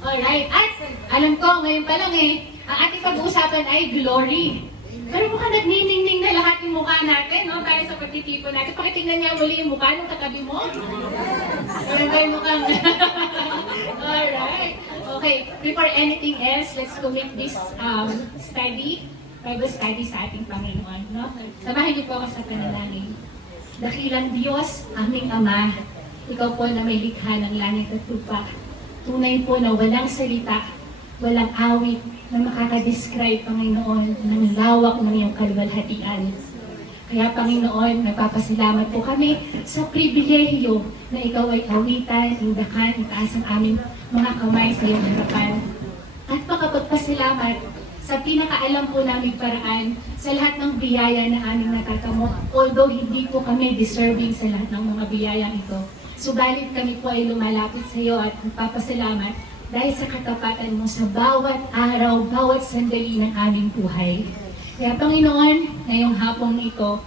Alright, at alam ko, ngayon pa lang ang ating pag-uusapan ay glory. Pero mukhang nagniningning na lahat yung mukha natin, no? Dahil sa pagtitipon natin. Pakitingnan niya muli yung mukha ng katabi mo. Maganda yung mukhang. Alright. Okay, before anything else, let's commit this Bible study sa ating Panginoon, no? Samahin niyo po ako sa panalangin. Dakilang Diyos, aming Ama, Ikaw po na may likha ng langit at lupa. Tunay po na walang salita, walang awit na makakadescribe, Panginoon, ng lawak ng iyong kaluwalhatian. Kaya, Panginoon, nagpapasalamat po kami sa pribilehiyo na Ikaw ay awitan, indakan, itaas ang aming mga kamay sa iyong harapan. At makapagpasalamat sa pinakaalam po namin paraan sa lahat ng biyaya na aming natatamot. Although hindi po kami deserving sa lahat ng mga biyayang ito. Subalit kami po ay lumalapit sa iyo at nagpapasalamat dahil sa katapatan mo sa bawat araw, bawat sandali ng aming buhay. Kaya Panginoon, ngayong hapong ito,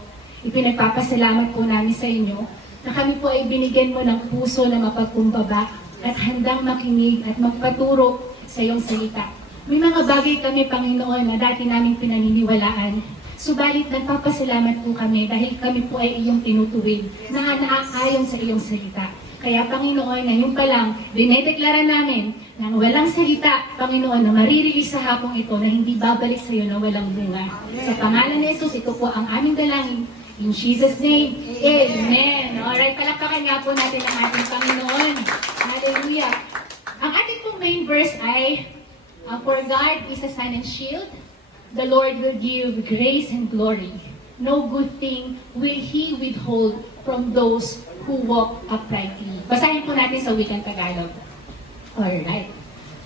ipinagpapasalamat po namin sa inyo na kami po ay binigyan mo ng puso na mapagkumbaba at handang makinig at magpaturo sa iyong salita. May mga bagay kami, Panginoon, na dati naming pinaniniwalaan. Subalit nagpapasalamat po kami dahil kami po ay iyong tinutuwid na naaayon sa iyong salita. Kaya Panginoon, ngayon pa lang, dinedeklara namin na walang salita, Panginoon, na maririlis sa hapong ito na hindi babalik sa iyo na walang bunga. Sa pangalan ni Jesus, ito po ang aming dalangin. In Jesus' name, Amen. Alright, palakpakan nga po natin ang ating Panginoon. Hallelujah. Ang ating pong main verse ay, For God is a sun and shield. The Lord will give grace and glory. No good thing will He withhold from those who walk uprightly. Basahin po natin sa wikang Tagalog. Alright.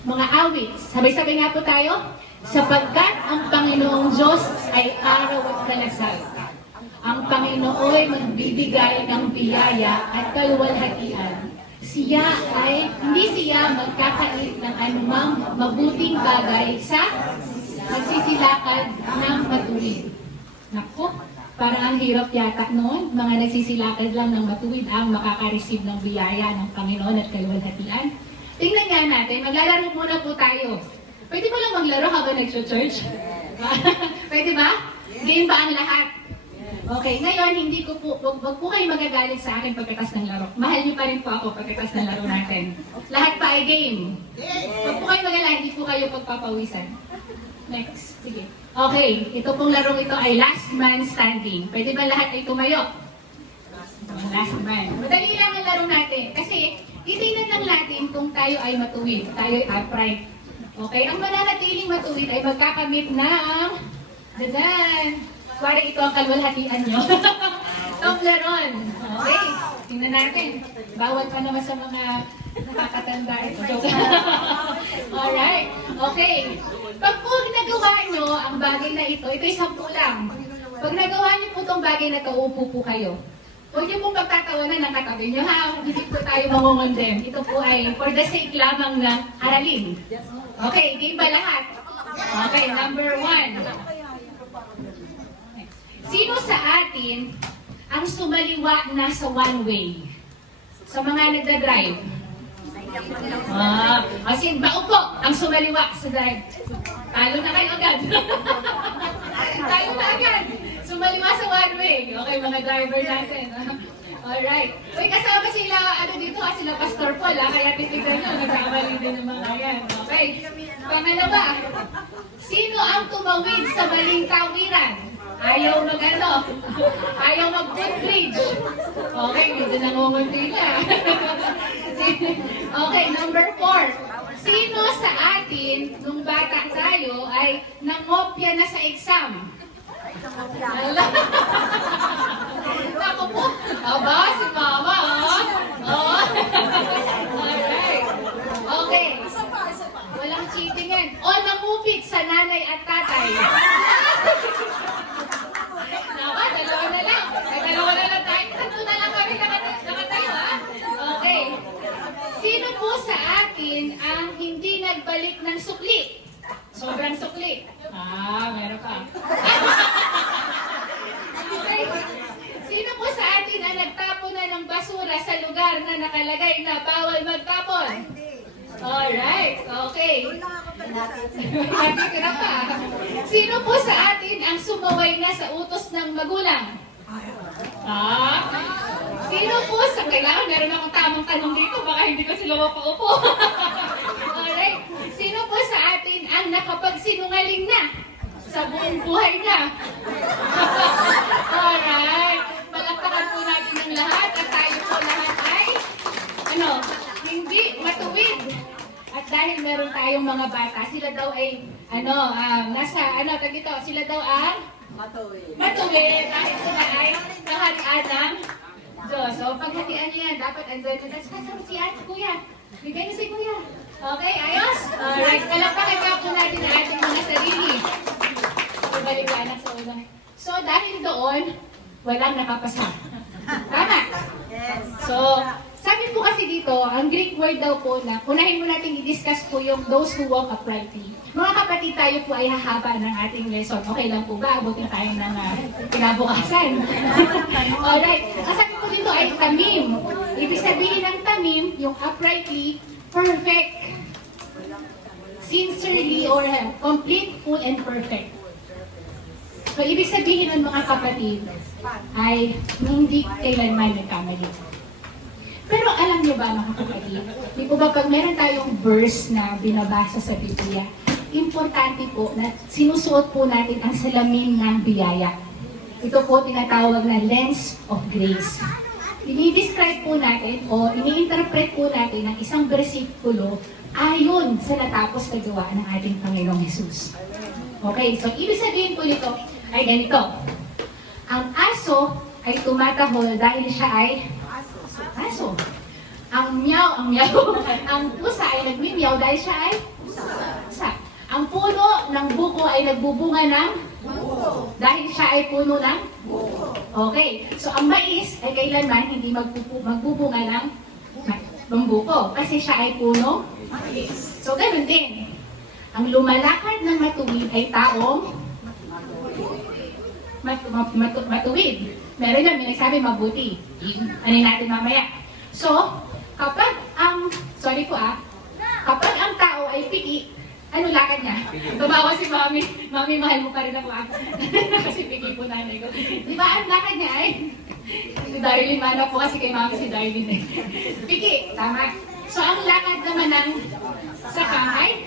Mga awit, sabay-sabay nga po tayo. Sapagkat ang Panginoong Diyos ay araw at kalasag. Ang Panginoon ay magbibigay ng biyaya at kaluwalhatian. Hindi siya magkakait ng anumang mabuting bagay sa nagsisilakad ng matuwid. Naku, parang ang hirap yata noon. Mga nagsisilakad lang ng matuwid ang makaka-receive ng biyaya ng Panginoon at kaluwalhatian. Tingnan nga natin, maglalaro muna po tayo. Pwede ba lang maglaro habang nag-church? Pwede ba? Game ba ang lahat? Okay, ngayon, wag po kayo magagalit sa akin pagkatas ng laro. Mahal niyo pa rin po ako pagkatas ng laro natin. Lahat pa ay game. Wag po kayo magagalit, hindi po kayo pagpapawisan. Next, sige. Okay, ito pong larong ito ay last man standing. Pwede ba lahat ay tumayo? Last man. Madali lang ang laro natin. Kasi, titingnan lang natin kung tayo ay matuwid. Tayo ay upright. Okay, ang mananatiling matuwid ay magkakamit ng dadan. Kuwari ito ang kaluwalhatian nyo. Toblerone. Okay, tingnan natin. Bawal pa naman sa mga nakakatanda ito. Alright. Okay. Pag po nagawa nyo ang bagay na ito ay 10 lang. Pag nagawa nyo po itong bagay na ito, uupo po kayo. Huwag nyo pong pagtatawanan ng katabi nyo, ha? Hindi po tayo mangungondem. Ito po ay for the sake lamang ng aralin. Okay, game ba lahat? Okay, number 1. Sino sa atin ang sumaliwa na sa one way? Sa mga nagdadrive? Kasi baupo ang sumaliwa sa drive. Talo na kayo agad. Tayo na agad. Sumaliwa sa one way. Okay, mga driver natin. Alright. Uy, kasama sila, dito sila Pastor Paul, kaya titignan nyo, nagkakamali din ng mga yan. Okay. Pangalawa, sino ang tumawid sa maling tawiran? Ayaw ayaw mag-footbridge. Okay, medyo nangungunti na. Okay, number 4. Sino sa atin, nung bata tayo, ay nangopya na sa exam? Ako po. Aba, si Mama, oh. Alright. Okay. Walang cheating yan. O nangupit sa nanay at tatay. Dalawa na lang. Dalawa na lang tayo. Tatlo na lang kami nakatayo, ha? Okay. Sino po sa atin ang hindi nagbalik ng sukli? Sobrang sukli. Meron pa. Okay. Sino po sa atin ang nagtapon na ng basura sa lugar na nakalagay na bawal magtapon? Alright. Okay. Happy ka na pa. Sino po sa atin ang sumaway na sa utos ng magulang? Sino po sa... Kailangan meron akong tamang tanong dito, baka hindi ko sila mapaupo. Alright. Sino po sa atin ang nakapagsinungaling na sa buong buhay niya? Alright. Palakpakan po natin ng lahat at tayo po lahat ay hindi matuwid. At dahil meron tayong mga bata, sila daw ay sila daw ang matuwid dahil sila ay kaharian ng Diyos. So, paghatian niyo yan, dapat andyan na. Kasama si ate, kuya. Bigay niyo si kuya. Okay, ayos? Alright, palakpakan nga po natin ang ating mga sarili. Ibalik ka anak sa ulo. So, dahil doon, walang nakapasa. Tama? So, sabi po kasi dito, ang Greek word daw po na, unahin mo natin i-discuss po yung those who walk uprightly. Mga kapatid, tayo po ay hahaba ng ating lesson. Okay lang po ba? Abutin tayo ng kinabukasan. Alright. Ang sabi po dito ay tamim. Ibig sabihin ng tamim, yung uprightly, perfect. Sincerely or complete, full, and perfect. So, ibig sabihin ng mga kapatid ay hindi kailanman nagkamali. Pero alam niyo ba mga kapatid, di po ba pag meron tayong verse na binabasa sa Biblia, importante po na sinusuot po natin ang salamin ng biyaya. Ito po tinatawag na lens of grace. Ini-describe po natin o ini-interpret po natin ang isang bersikulo ayon sa natapos na gawa ng ating Panginoong Jesus. Okay, so ibig sabihin po nito ay ganito. Ang aso ay tumatahol dahil siya ay aso. Ang ang pusa ay nagmimiyaw dahil siya ay pusa. Ang puno ng buko ay nagbubunga ng buko dahil siya ay puno ng buko. Okay, so ang mais ay kailanman hindi magbubunga ng buko kasi siya ay puno mais. So ganun din. Ang lumalakad ng matuwid ay taong matuwid. Meron na, may nagsabi mabuti. Ano natin mamaya. So, kapag ang tao ay piki, ano lakad niya? Tumawa si Mami. Mami, mahal mo pa rin ako. Kasi piki po nanay ko. Di ba, ang lakad niya ay? Si Darwin, mana po kasi kay Mami si Darwin eh. Piki, tama. So, ang lakad naman ng saka ay?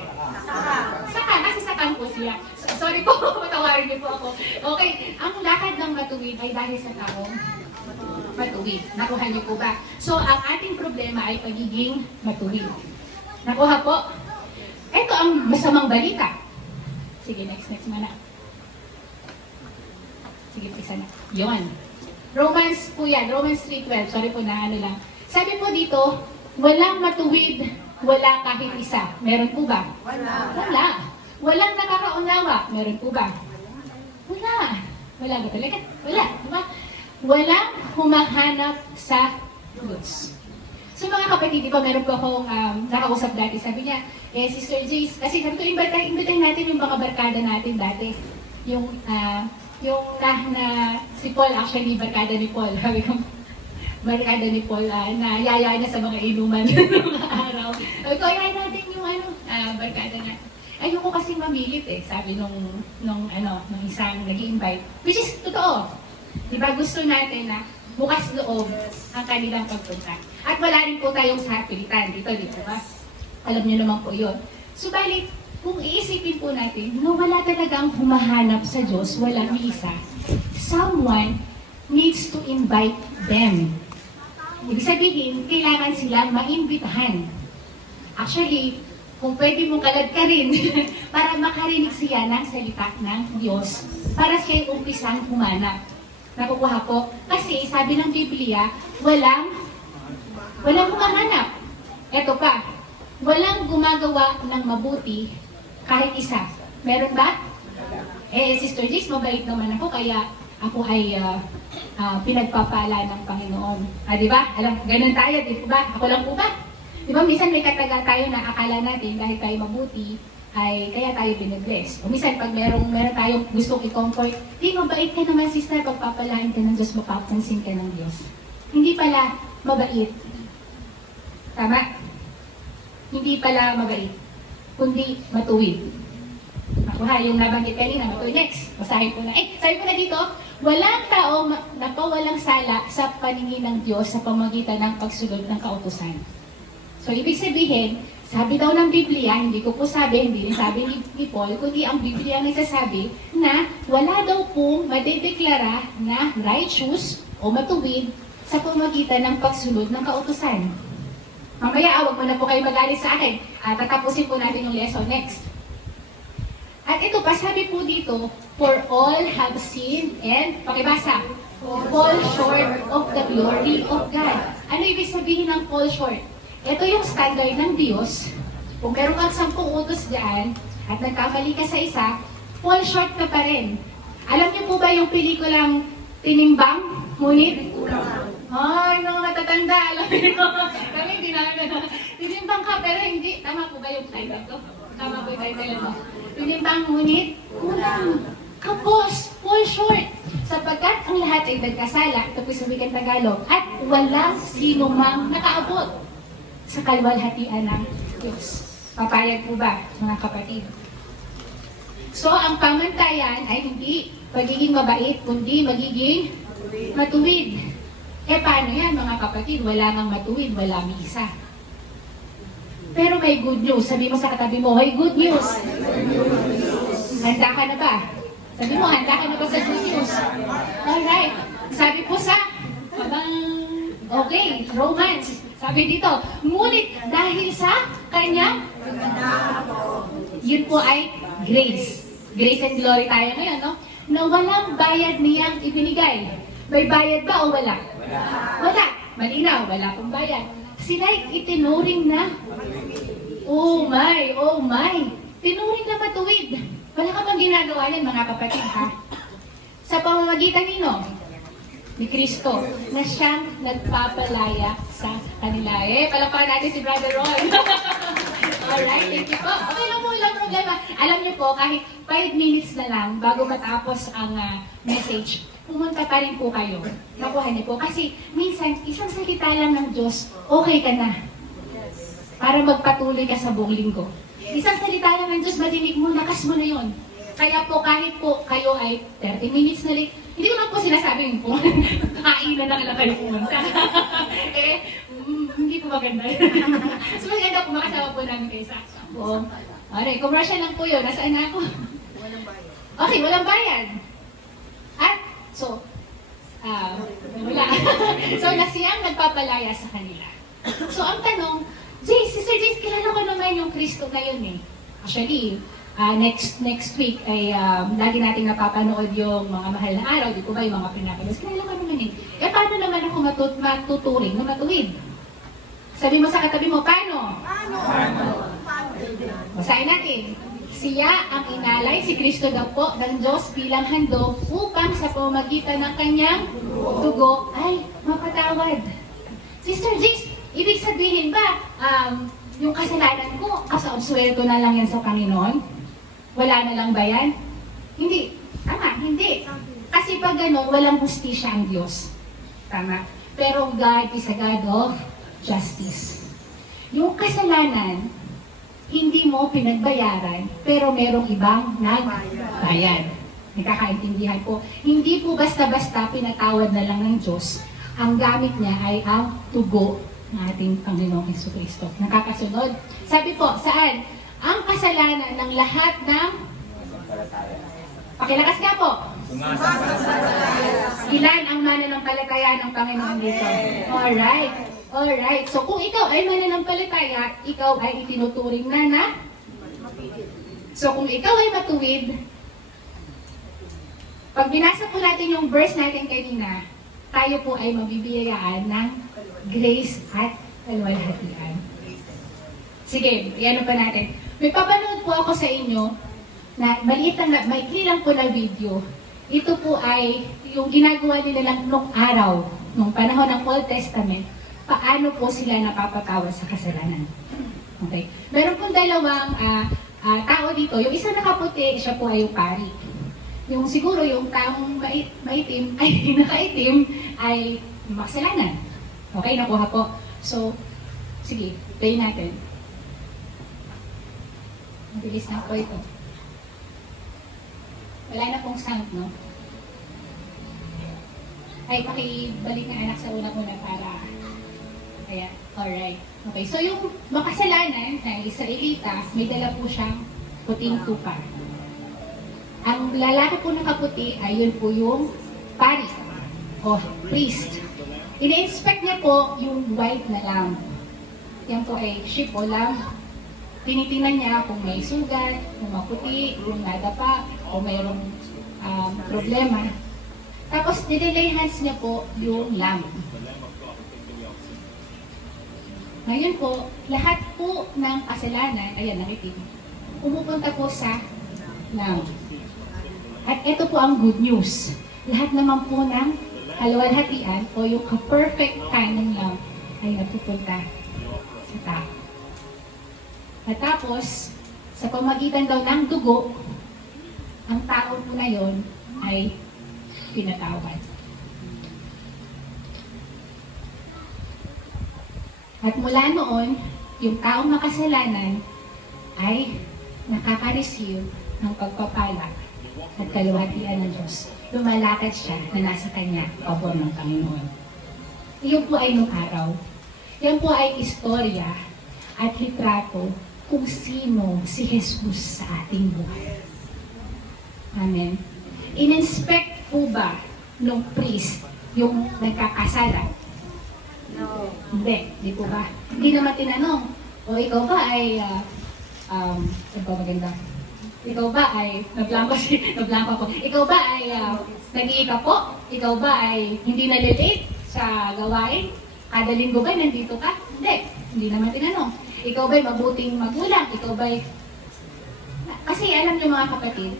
Saka, kasi sakang po siya. Sorry po, matawarin niyo po ako. Okay, ang lakad ng matuwid ay dahil sa taong matuwid. Nakuha niyo po ba? So, ang ating problema ay pagiging matuwid. Nakuha po? Ito ang masamang balita. Sige, next mana. Sige, isa na. Yun. Romans po yan, Romans 3:12. Sorry po na lang. Sabi po dito, walang matuwid, wala kahit isa. Meron po ba? Wala. Walang nakakaunawa. Meron po ba? Wala. Wala ba talaga? Wala. Diba? Walang humahanap sa Diyos. So mga kapatid, di ba meron po akong nakausap dati. Sabi niya, Sister Jace, kasi sabi ko, imbitahin natin yung mga barkada natin dati. Yung si Paul, actually, barkada ni Paul. Sabi ko, barkada ni Paul na yaya na sa mga inuman ng mga araw. Sabi ko, ayayin natin yung barkada na. Ayoko kasi mamilit sabi nung isang nag-i-invite. Which is totoo. Diba gusto natin na bukas loob ang kanilang pagpunta. At wala rin po tayong sapilitan dito ba? Alam niyo naman po yun. Subalit, kung iisipin po natin na wala talagang humahanap sa Diyos, walang isa, someone needs to invite them. Ibig sabihin, kailangan silang maimbitahan. Actually, kung pwede mong kalad ka rin para makarinig siya ng salita ng Diyos para siya yung umpisang humanap. Nakukuha po. Kasi sabi ng Biblia, walang humahanap. Eto pa, walang gumagawa ng mabuti kahit isa. Meron ba? Sister Jace, mabait naman ako kaya ako ay pinagpapala ng Panginoon. Di ba? Alam, ganun tayo, di ba? Ako lang po ba? Di ba, minsan may kataga tayo na akala natin dahil tayo mabuti, ay kaya tayo binibless. O minsan, pag meron tayong gustong i-comfort, di, mabait ka naman, sister, pagpapalain ka ng Diyos, mapapansin ka ng Diyos. Hindi pala mabait. Tama? Hindi pala mabait. kundi matuwid. Nakuha yung nabanggit kanina, matuwid. Next, basahin ko na. Sabi ko na dito, walang tao napawalang sala sa paningin ng Diyos sa pamagitan ng pagsunod ng kautusan. So, ibig sabihin, sabi daw ng Biblia, hindi ko po sabi, hindi rin sabi ni Paul, kundi ang Biblia nagsasabi na wala daw pong madedeklara na righteous o matuwid sa pamagitan ng pagsunod ng kautusan. Mamaya, wag mo na po kayo magalit sa akin. Tatapusin po natin yung lesson next. At ito pa, sabi po dito, for all have sinned and, pakibasa, fall short of the glory of God. Ano ibig sabihin ng fall short? Ito yung standard ng Diyos. Kung meron kang 10 utos dyan, at nagkamali ka sa isa, fall short ka pa rin. Alam niyo po ba yung pelikulang Tinimbang? Ngunit? Ay, mga matatanda, alam niyo. Kami hindi namin tinimbang ka, pero hindi. Tama po ba yung title ko? Tama po yung title mo. Tinimbang ngunit? Kulang. Kapos, fall short. Sapagkat ang lahat ay nagkasala, ito po sa wikang Tagalog, at walang sino mang nakaabot sa kalwalhatian ng Diyos. Papayag po ba, mga kapatid? So, ang pamantayan ay hindi pagiging mabait, kundi magiging matuwid. Paano yan, mga kapatid? Wala nang matuwid, wala may isa. Pero may good news. Sabi mo sa katabi mo, hey, good news. Handa ka na ba? Sabi mo, handa ka na ba sa good news? Alright. Sabi po sa, okay, Romans. Sabi dito, ngunit dahil sa kanyang, yun po ay grace. Grace and glory tayo ngayon, no? Na walang bayad niyang ibinigay. May bayad ba o wala? Wala. Malinaw, wala pong bayad. Sila'y itinuring na, oh my, tinuring na matuwid. Wala ka bang ginagawa yan, mga kapatid, ha? Sa pamamagitan nino, ni Kristo, na siyang nagpapalaya sa kanila. Palakpakan natin si Brother Ron. Alright, thank you po. Okay lang po, walang problema. Alam niyo po, kahit 5 minutes na lang bago matapos ang message, pumunta pa rin po kayo. Nakuha niyo po. Kasi minsan, isang salita lang ng Diyos, okay ka na. Para magpatuloy ka sa buong linggo. Isang salita lang ng Diyos, madinig mo, lakas mo na yon. Kaya po, kahit po kayo ay 30 minutes na late, hindi ko lang po sinasabing po, kainan na lang kayo pumunta. Hindi po maganda. So, maganda po makasama po namin kayo sa buong. Alright, commercial lang po yun. Nasaan na ako? Walang bayad. Okay, walang bayad. At, so, wala. So, nasiyang nagpapalaya sa kanila. So, ang tanong, Sister Jace, kilala ko naman yung Kristo ngayon eh. Actually, next week ay lagi nating napapanood yung mga mahal na araw, di ko ba yung mga pinapanood. Kilala ko naman eh. Paano naman ako matuturing na matuwid? Sabi mo sa katabi mo, paano? Basahin natin. Siya ang inalay, si Kristo daw po, ng Diyos bilang handog upang sa pamamagitan ng kanyang dugo ay mapatawad. Sister Jace, ibig sabihin ba, yung kasalanan ko, kasaobswelto na lang yan sa Panginoon? Wala na lang ba yan? Hindi. Tama, hindi. Kasi pag gano'n, walang hustisya ang Diyos. Tama. Pero God is a God of justice. Yung kasalanan, hindi mo pinagbayaran, pero merong ibang nagbayad. Nakakaintindihan po. Hindi po basta-basta pinatawad na lang ng Diyos. Ang gamit niya ay ang tugo ng ating Panginoong Jesucristo. Nakakasunod. Sabi po, saan? Ang kasalanan ng lahat ng... Pakilakas nga po. Ilan ang mananampalataya ng Panginoon dito? Alright. So kung ikaw ay mananampalataya, ikaw ay itinuturing na. So kung ikaw ay matuwid, pag binasa po natin yung verse natin kanina, tayo po ay mabibiyayaan ng grace at kalwalhatian. Sige, iyan pa natin. May papanood po ako sa inyo na maikli lang po na video. Ito po ay yung ginagawa nila lang nung araw, nung panahon ng Old Testament, paano po sila napapatawad sa kasalanan. Okay? Meron pong dalawang tao dito. Yung isa nakaputi, siya po ay yung pari. Yung siguro yung taong maitim, ay nakaitim, ay makasalanan. Okay, nakuha po. So, sige, play natin. Mabilis na po ito. Wala na pong sound, no? Ay, pakibalik ng anak sa una-una para... Ayan, alright. Okay, so yung makasalanan na Israelita, may dala po siyang puting tupa. Ang lalaki po na kaputi ay yun po yung pari o priest. Ina-inspect niya po yung white na lamb. Yan po ay sheep o lamb. Tinitingnan niya kung may sugat, kung maputi, kung nadapa, o mayroong problema. Tapos, nililay hands niya po yung lamb. Ngayon po, lahat po ng kasalanan, ayan, nakikinig, pumupunta po sa lamb. At ito po ang good news. Lahat naman po ng kaluwalhatian o yung ka-perfect kind ng lamb ay napupunta sa tao. At tapos, sa pamagitan daw ng dugo, ang tao po na yon ay pinatawad. At mula noon, yung taong makasalanan ay nakaka-receive ng pagpapala at kaluwalhatian ng Diyos. Lumalakad siya na nasa kanya, pabor ng Panginoon. Iyon po ay nung araw. Yan po ay istorya at litrato kung sino si Jesus sa ating buhay. Amen. In-inspect po ba nung priest yung nagkakasala? No. Hindi po ba? Hindi naman tinanong, o ikaw ba ay, ano ba maganda? Ikaw ba ay, nablangko ako. Ikaw ba ay nag-iika po? Ikaw ba ay hindi nalilate sa gawain? Kada linggo ba nandito ka? Hindi naman tinanong. Ikaw ba'y mabuting magulang? Ikaw ba'y... Kasi alam niyo mga kapatid,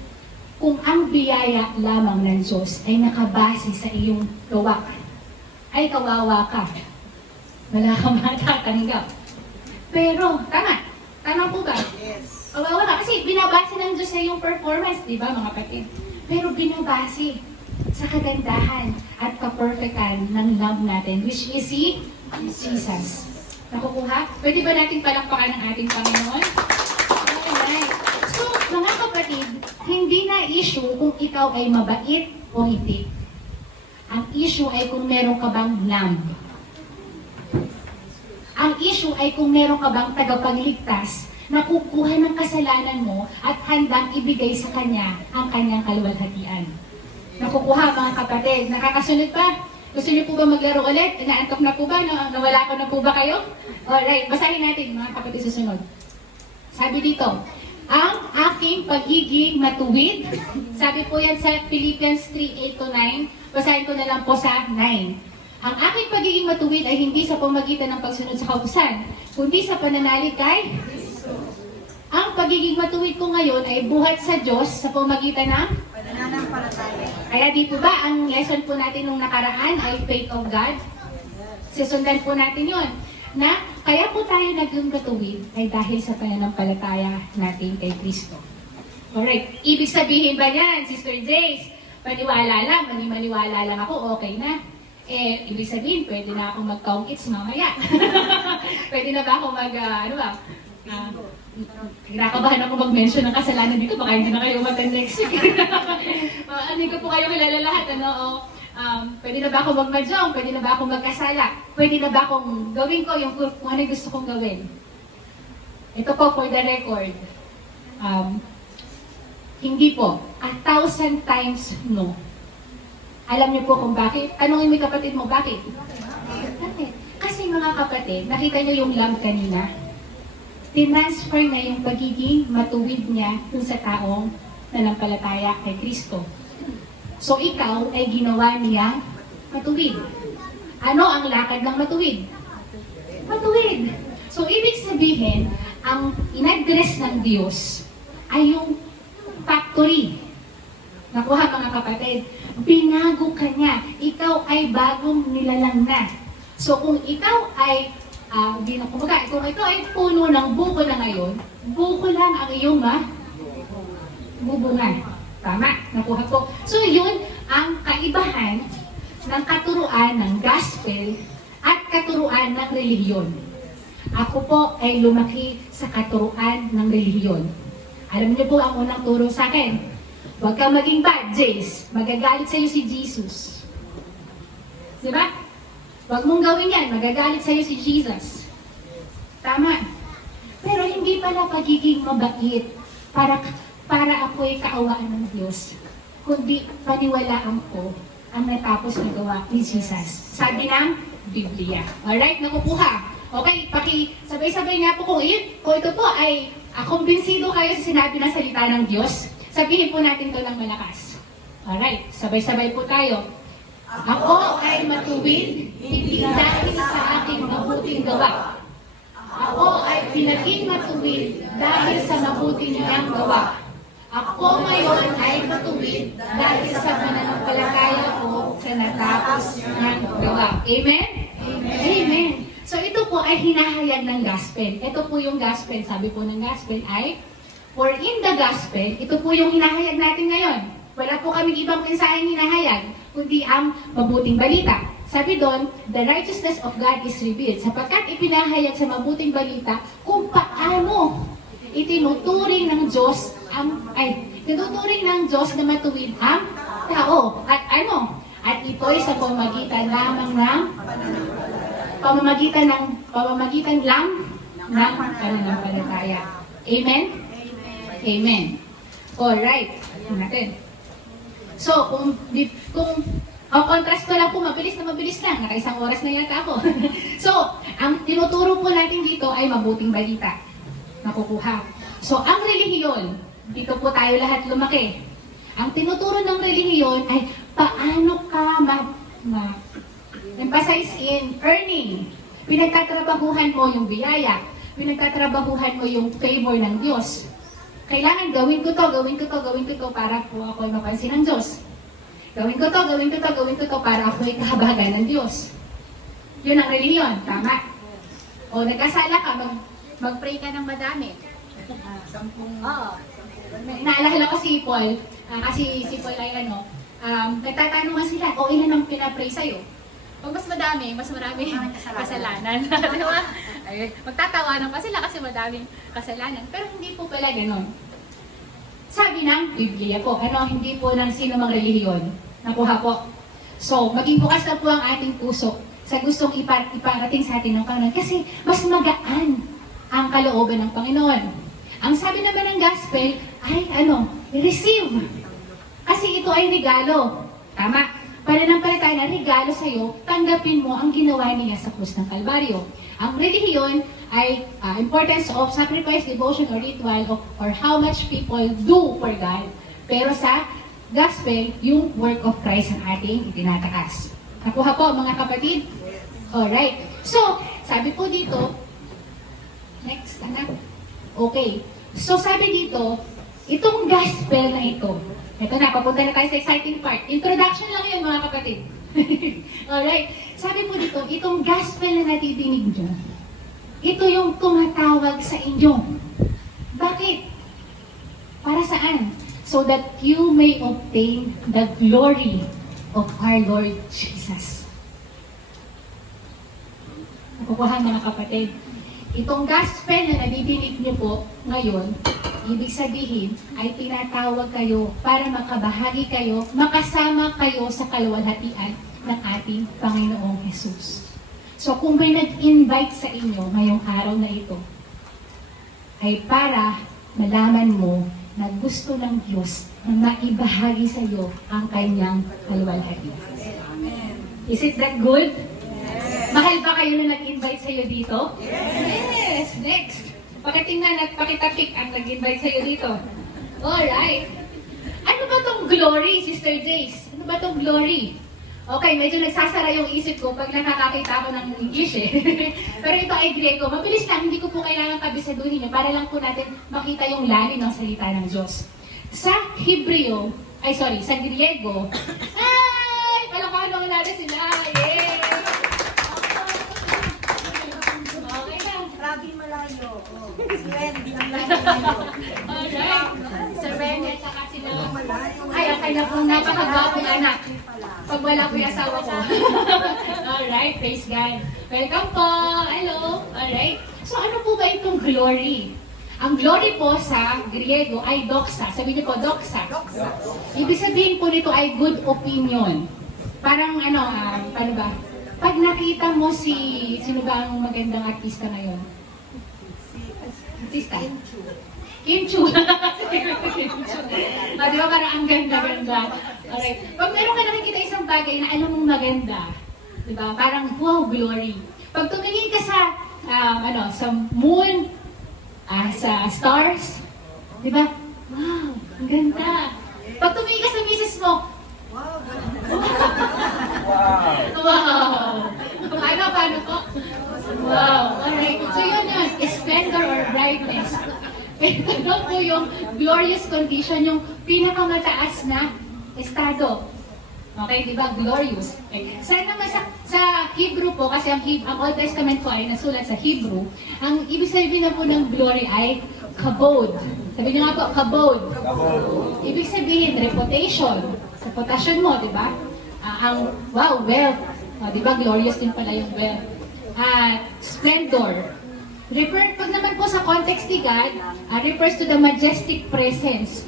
kung ang biyaya lamang ng Diyos ay nakabase sa iyong gawa, ay kawawa ka. Wala kang matatanggap. Pero, tama po ba? Yes. Kawawa ka. Kasi binabase ng Diyos sa iyong performance, di ba mga kapatid? Pero binabase sa kagandahan at ka-perfectan ng love natin, which is si Jesus. Nakukuha? Pwede ba natin palakpakan ang ating Panginoon? Alright. So, mga kapatid, hindi na issue kung ikaw ay mabait o hindi. Ang issue ay kung meron ka bang lamb. Ang issue ay kung meron ka bang tagapagligtas na kukuha ng kasalanan mo at handang ibigay sa Kanya ang Kanyang kaluwalhatian. Nakukuha mga kapatid. Nakakasunod pa? Gusto niyo po ba maglaro ulit? Naantok na po ba? Nawala ko na po ba kayo? Alright, basahin natin mga kapatid susunod. Sabi dito, ang aking pagiging matuwid, sabi po yan sa Philippians 3:8-9, basahin ko na lang po sa 9. Ang aking pagiging matuwid ay hindi sa pamagitan ng pagsunod sa kautusan, kundi sa pananalig kay ang pagiging matuwid ko ngayon ay buhat sa Diyos sa pamagitan ng Pananampalataya. kaya di po ba, ang lesson po natin nung nakaraan ay faith of God? Sisundan po natin yon na kaya po tayo naging matuwid ay dahil sa pananampalataya natin kay Kristo. Alright, ibig sabihin ba yan, Sister Jace, maniwala lang, maniwala lang ako, okay na. Ibig sabihin, pwede na akong mag-count its mamaya. Pwede na ba ako kinakabahan ako mag-mention ng kasalanan dito, baka hindi na kayo mag-attend next week. Hindi ko po kayo kilala lahat, pwede na ba ako mag-madyong, pwede na ba ako magkasala, pwede na ba akong gawin ko yung kung ano gusto kong gawin. Ito po, for the record, hindi po, 1,000 times no. Alam niyo po kung bakit? Tanungin mo yung kapatid mo, bakit? Bakit? Kasi mga kapatid, nakita niyo yung lamb kanina, tinransfer na yung pagiging matuwid niya dun sa taong nanampalataya kay Kristo. So ikaw ay ginawa niya matuwid. Ano ang lakad ng matuwid? Matuwid. So ibig sabihin, ang in-address ng Diyos ay yung factory. Nakuha mga kapatid, binago ka niya. Ikaw ay bagong nilalang na. So kung ikaw ay kung ito ay puno ng buko na ngayon, buko lang ang iyong bubungan. Tama? Nakuha ko. So yun ang kaibahan ng katuruan ng gospel at katuruan ng relihiyon. Ako po ay lumaki sa katuruan ng relihiyon. Alam niyo po ang unang turo sa akin. Huwag kang maging bad, Jace. Magagalit sa'yo si Jesus. Diba? Huwag mong gawin yan. Magagalit sa'yo si Jesus. Tama. Pero hindi pala pagiging mabait para ako'y kaawaan ng Diyos. Kundi paniwalaan ko ang natapos na gawa ni Jesus. Sabi ng Biblia. Alright, nakukuha. Okay, sabay-sabay nga po kung ito po ay kumbinsido kayo sa sinabi ng salita ng Diyos. Sabihin po natin to ng malakas. Alright, sabay-sabay po tayo. Ako ay matuwid, hindi dahil sa aking mabuting gawa. Ako ay pinaging matuwid dahil sa mabuting niyang gawa. Ako ngayon ay matuwid dahil sa pananampalataya ko sa natapos niyang gawa. Amen? Amen? Amen. So ito po ay hinahayag ng gospel. Ito po yung gospel. Sabi po ng gospel ay, for in the gospel, ito po yung hinahayag natin ngayon. Wala po kaming ibang mensaheng hinahayag, kundi ang mabuting balita. Sabi doon, the righteousness of God is revealed. Sapagkat ipinahayag sa mabuting balita kung paano itinuturing ng Diyos tinuturing ng Diyos na matuwid ang tao. At ano? At ito'y sa pamamagitan lamang ng pamamagitan lang ng pananampalataya. Amen? Amen. Alright. Natin. So, kung contrast ko lang po, mabilis lang. Naka-isang oras na yata ako. So, ang tinuturo po natin dito ay mabuting balita. Nakukuha. So, ang relihiyon, dito po tayo lahat lumaki. Ang tinuturo ng relihiyon ay paano ka emphasize in earning. Pinagtatrabahuhan mo yung biyaya. Pinagtatrabahuhan mo yung favor ng Diyos. Kailangan gawin ko to para po ako ay mapansin ng Diyos. Gawin ko to para ako ay kahabagan ng Diyos. Yun ang relihiyon, tama? O nagkasala ka, mag-pray ka ng madami. Naalala ko si Paul, kasi si Paul ay nagtatanungan sila, ilan ang pinapray sa'yo? Pag mas marami kasalanan. Diba? Ay, magtatawanan pa sila kasi madaming kasalanan. Pero hindi po pala ganon. Sabi ng Biblia po, hindi po ng sino mang relihiyon. Nakuha po. So, maging bukas na po ang ating puso sa gustong iparating sa atin ng Panginoon. Kasi mas magaan ang kalooban ng Panginoon. Ang sabi naman ng gospel ay receive. Kasi ito ay regalo. Tama. Pananampalataya na regalo sa'yo, tanggapin mo ang ginawa niya sa krus ng Kalbaryo. Ang relihiyon ay importance of sacrifice, devotion, or ritual or how much people do for God. Pero sa gospel, yung work of Christ ang ating itinataas. Nakuha po mga kapatid? Alright. So, sabi po dito, next, anak. Okay. So, sabi dito, itong gospel na ito, papunta na tayo sa exciting part. Introduction lang yun, mga kapatid. Alright. Sabi po dito, itong gospel na natidinig nyo, ito yung tumatawag sa inyo. Bakit? Para saan? So that you may obtain the glory of our Lord Jesus. Nakukuha mga kapatid. Itong gospel na nadidinig niyo po ngayon, ibig sabihin ay tinatawag kayo para makabahagi kayo, makasama kayo sa kaluwalhatian ng ating Panginoong Jesus. So kung may nag-invite sa inyo ngayong araw na ito, ay para malaman mo na gusto ng Diyos na maibahagi sa iyo ang kanyang kaluwalhatian. Is it that good? Mahal ba kayo na nag-invite sa'yo dito? Yes! Next! Pakitingnan at pakitapik ang nag-invite sa'yo dito. Alright. Ano ba tong glory, Sister Jace? Ano ba tong glory? Okay, medyo nagsasara yung isip ko pag nakakakita ako ng English Pero ito ay Grego. Mabilis lang, hindi ko po kailangan kabisaduhin niyo para lang po natin makita yung lalim ng salita ng Diyos. Sa Hebreo, sa Griego, palakpakan mga natin sila. Yay! Grabe malayo. Si Wendy ang malayo. Alright. Sir Wendy at saka sila. Okay na po. Napakagwapong anak. Pag wala po yung asawa ko. Alright. Praise God. Welcome po. Hello. Alright. So ano po ba itong glory? Ang glory po sa Griego ay doxa. Sabi niyo po, doxa. Ibig sabihin po nito ay good opinion. Parang paano ba? Pag nakita mo sino ba ang magandang artista ngayon? Artista? Kim Chu. Di ba parang ang ganda-ganda? Okay. Pag meron ka nakikita isang bagay na alam mong maganda, di ba? Parang wow, glory. Pag tumingin ka sa moon, sa stars, di ba? Wow, ang ganda. Pag tumingin ka sa misis mo, wow! Paano po? Wow! Alright. So yun. Splendor or brightness. Ito po yung glorious condition, yung pinakamataas na estado. Okay, di ba? Glorious. Okay. Sana naman sa Hebrew po, kasi ang Old Testament po ay nasulat sa Hebrew, ang ibig sabihin na po ng glory ay kabod. Sabi niyo nga po, kabod. Ibig sabihin, reputation. Sa reputation mo, di ba? Wealth. Di ba? Glorious din pala yung wealth. Splendor. Pag naman po sa context ni God, refers to the majestic presence,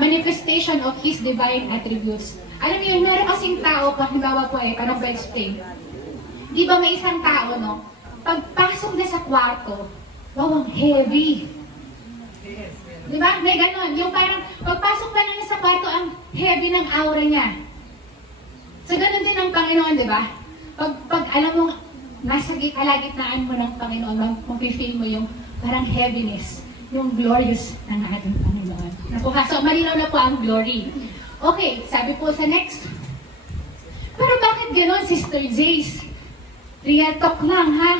manifestation of His divine attributes. Alam niyo yun, meron kasing tao, halimbawa po paano ba explain? Di ba may isang tao, no? Pagpasok na sa kwarto, wow, ang heavy. Di ba? May ganon. Yung parang, pagpasok pa lang sa kwarto, ang heavy ng aura niya. So, ganon din ang Panginoon, di ba? Pag alam mo, nasa kalagitnaan mo ng Panginoon, mag-feel mo yung parang heaviness, yung glorious ng ating Panginoon. So, malinaw na po ang glory. Okay, sabi po sa next. Pero bakit gano'n, Sister Jace? Real talk lang, ha?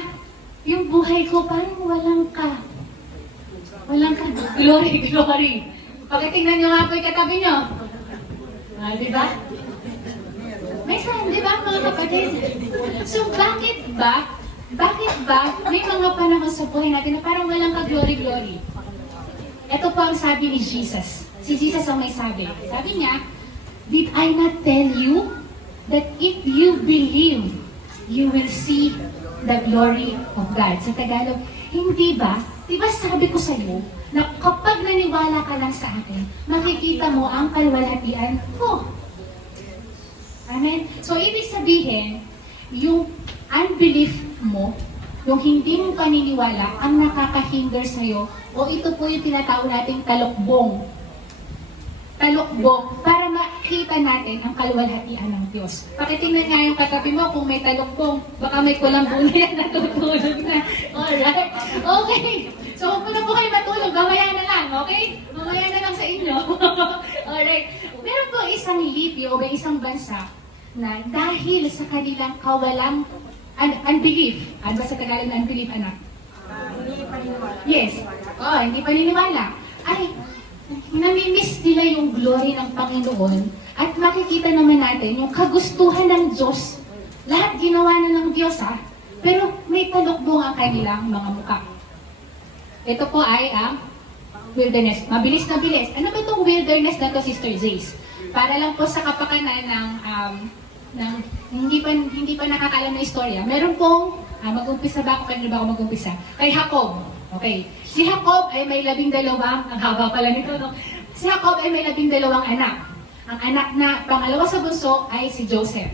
Yung buhay ko, parang walang ka. Glory. Pakitingnan nyo nga po yung katabi nyo. Di ba? May sign, di ba, mga kapatid? So, bakit ba may mga panahon sa buhay natin na parang walang ka-glory-glory? Ito po ang sabi ni Jesus. Si Jesus ang may sabi. Sabi niya, did I not tell you that if you believe, you will see the glory of God? Sa Tagalog, hindi ba? Di ba sabi ko sa iyo, na kapag naniwala ka lang sa akin, makikita mo ang kalwalhatian ko. Amen? So, ibig sabihin, yung unbelief mo, yung hindi mo paniniwala, ang nakakahinder sa'yo, o ito po yung tinatawag nating talokbong. Talokbong, para makita natin ang kaluwalhatian ng Diyos. Pakitingnan nga yung katabi mo, kung may talokbong, baka may kulambo na yan, natutulog na. Alright? Okay. So, huwag mo na po kayo matulog, mamaya na lang, okay? Mamaya na lang sa inyo. Alright. Meron po isang libyo o may isang bansa na dahil sa kanilang kawalang unbelief. Ano ba sa Tagalog na unbelief, anak? Hindi paniniwala. Yes. Hindi paniniwala. Ay, namimiss nila yung glory ng Panginoon at makikita naman natin yung kagustuhan ng Diyos. Lahat ginawa na ng Diyos, pero may talukbong ang kanilang mga mukha. Ito po ay ang wilderness. Mabilis na bilis. Ano ba itong wilderness na to, Sister Jace? Para lang po sa kapakanan ng hindi pa nakakaalam na istorya. Meron pong, mag-umpisa ba ako? Kanina ba ako mag-umpisa? Kay Jacob. Okay. Si Jacob ay may 12, ang haba pala nito, no? Si Jacob ay may 12 anak. Ang anak na pangalawa sa bunso ay si Joseph.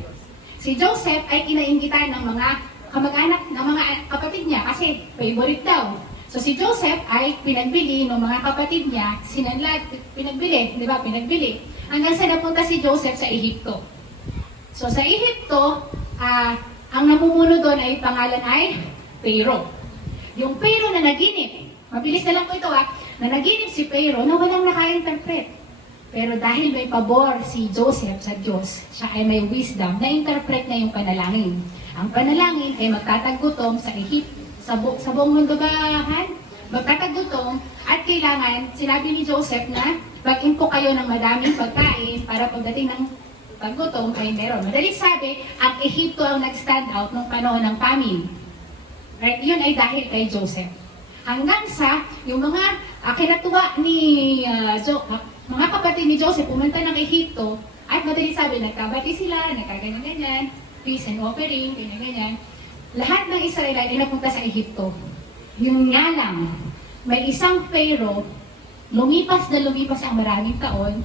Si Joseph ay kinainggitan ng mga kamag-anak, ng mga kapatid niya kasi favorite daw. So si Joseph ay pinagbili ng mga kapatid niya, pinagbili, di ba? Pinagbili. Hanggang sa napunta si Joseph sa Ehipto. So sa Ehipto, ang namumuno doon ay pangalan ay Pharaoh. Yung Pharaoh na naginip, mabilis na lang po ito na naginip si Pharaoh na walang naka-interpret. Pero dahil may pabor si Joseph sa Diyos, siya ay may wisdom, na-interpret na yung panalangin. Ang panalangin ay magtatagutom sa Ehipto, sa buong mundo bahan, magtatagutom at kailangan, sinabi ni Joseph na mag-impok kayo ng madaming pagkain para pagdating ng paggutom ay meron. Madalit sabi, ang Ehipto ang nag-stand out nung panahon ng famine. Right? Yun ay dahil kay Joseph. Hanggang sa yung mga kinatuwa ni mga kapatid ni Joseph pumunta ng Ehipto at madalit sabi, nagkabati sila, nagkaganyan-ganyan, peace and offering, ganyan-ganyan. Lahat ng Israelite ay napunta sa Ehipto. Yun nga lang, may isang Pharaoh, lumipas na lumipas ang maraming taon,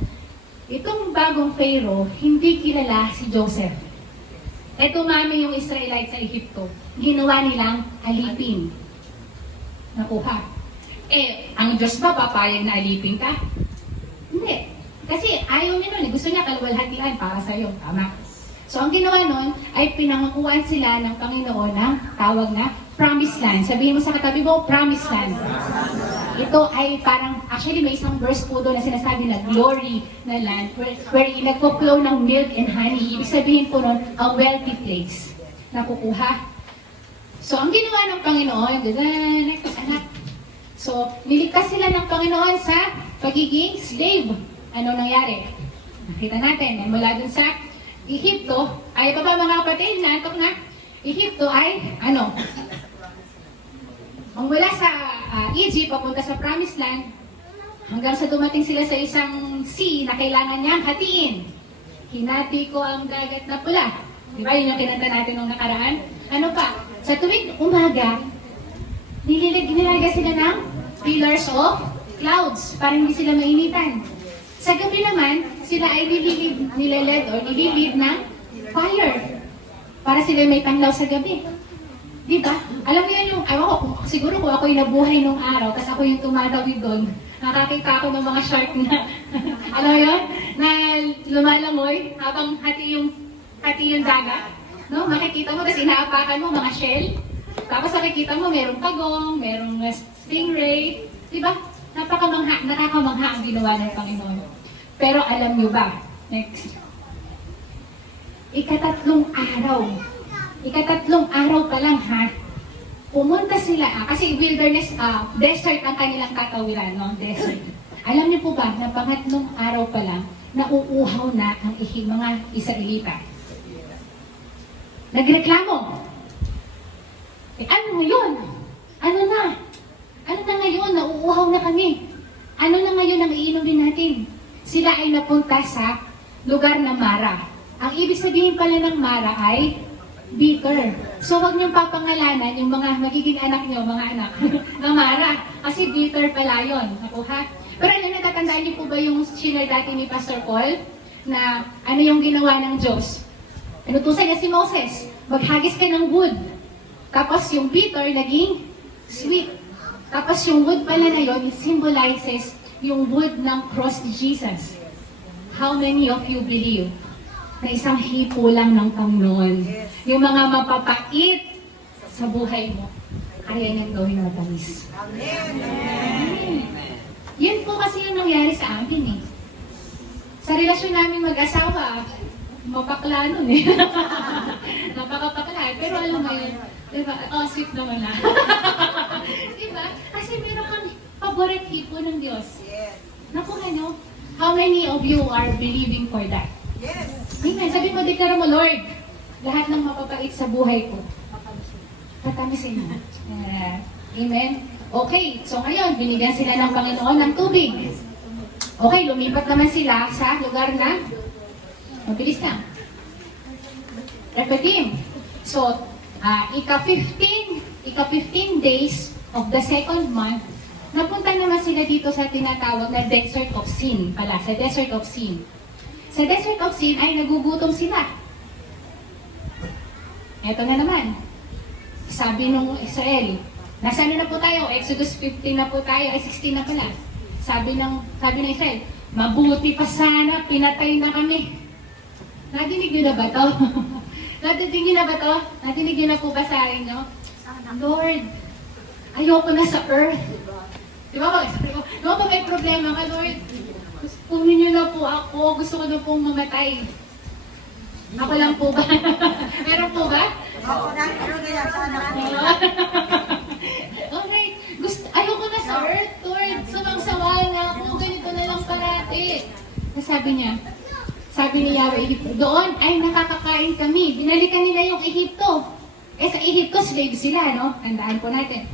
itong bagong Pharaoh, hindi kilala si Joseph. Eto mami yung Israelite sa Egypto, ginawa nilang alipin. Nakuha. Ang Diyos ba papayag na alipin ka? Hindi. Kasi ayaw niya nun. Gusto niya kalwalhatian para sa'yo. Tama. So, ang ginawa nun ay pinangakuan sila ng Panginoon ng tawag na Promised Land. Sabihin mo sa katabi mo, Promised Land. Ito ay parang, actually may isang verse po doon na sinasabi na glory na land where nagpo-flow ng milk and honey. Ibig sabihin po nun, a wealthy place. Nakukuha. So, ang ginawa ng Panginoon, next anak. So, niligtas sila ng Panginoon sa pagiging slave. Ano nangyari? Nakita natin, mula dun sa Egypto, ay baba mga kapatid, natok na, Egypto ay, ang mula sa Egypt, papunta sa Promised Land, hanggang sa dumating sila sa isang sea na kailangan niyang hatiin. Hinati ko ang dagat na pula. Di ba, yun yung kinanta natin nung nakaraan? Ano pa? Sa tuwing umaga, nilalagay sila ng pillars of clouds para hindi sila mainitan. Sa gabi naman, sila ay nililid ng fire para sila may tanglaw sa gabi. Di ba? Alam mo yan yung, siguro kung ako yung nabuhay nung araw, tapos ako yung tumatawid doon, nakakita ako ng mga shark na, alam mo yun, na lumalangoy habang hati yung dagat. No? Makikita mo, tapos inaapakan mo mga shell. Tapos makikita mo, merong pagong, merong stingray. Di ba? Nakakamangha ang ginawa ng Panginoon. Pero alam nyo ba, next, ikatatlong araw pa lang pumunta sila, kasi wilderness, desert ang kanilang katawiran, no? Desert. Alam niyo po ba, na pangatlong araw pa lang, nauuhaw na ang mga Israelita. Nagreklamo. Ano ngayon? Ano na? Ano na ngayon? Nauuhaw na kami. Ano na ngayon ang iinumin natin? Sila ay napunta sa lugar na Mara. Ang ibig sabihin pala ng Mara ay bitter. So huwag niyong papangalanan yung mga magiging anak niyo, mga anak, na Mara. Kasi bitter pala yun. Nakuha? Pero natatandaan niyo po ba yung share dati ni Pastor Paul? Na ano yung ginawa ng Diyos? Inutusan niya si Moses. Maghagis ka ng wood. Tapos yung bitter naging sweet. Tapos yung wood pala na yun, it symbolizes yung wood ng cross ni Jesus. How many of you believe na isang hipo lang ng Panginoon? Yung mga mapapait sa buhay mo, kaya niyang gawin na matamis. Amen. Yan po kasi yung nangyari sa amin eh. Sa relasyon namin mag-asawa, mapakla nun eh. Napakapakla. Pero alam mo yun, diba? Sweet naman na. Diba? Kasi meron kang favorite hipo ng Diyos. Naku, ano? How many of you are believing for that? Yes. Amen. Sabi mo, deklara mo, Lord, lahat ng mapapait sa buhay ko, patamisin mo. Amen? Okay, so ngayon, binigyan sila ng Panginoon ng tubig. Okay, lumipat naman sila sa lugar na, mabilis lang, Rephidim. So, ika-15 days of the second month, napunta naman sila dito sa tinatawag na Desert of Sin pala, sa Desert of Sin. Sa Desert of Sin ay nagugutom sila. Eto na naman. Sabi nung Israel, nasaan na po tayo? Exodus 15 na po tayo, ay 16 na pala. Sabi ng Israel, mabuti pa sana, pinatay na kami. Nadinig niyo na ba to? Nadinig niyo na ba to? Nadinig niyo na po ba sa akin, no? Lord, ayoko na sa earth. Di ba? Pag may problema ka, Lord, kunin niyo na po ako. Gusto ko na pong mamatay. Ako lang po ba? Meron po ba? Oo, pero kaya sana. Alright. Ayoko na sa earth, Lord. Sumang-sawa na ako. Ganito na lang parati. Sabi niya, sabi ni Yahweh, doon ay nakakakain kami. Binalikan nila yung Ehipto. Sa Ehipto, slave sila, no? Tandaan po natin.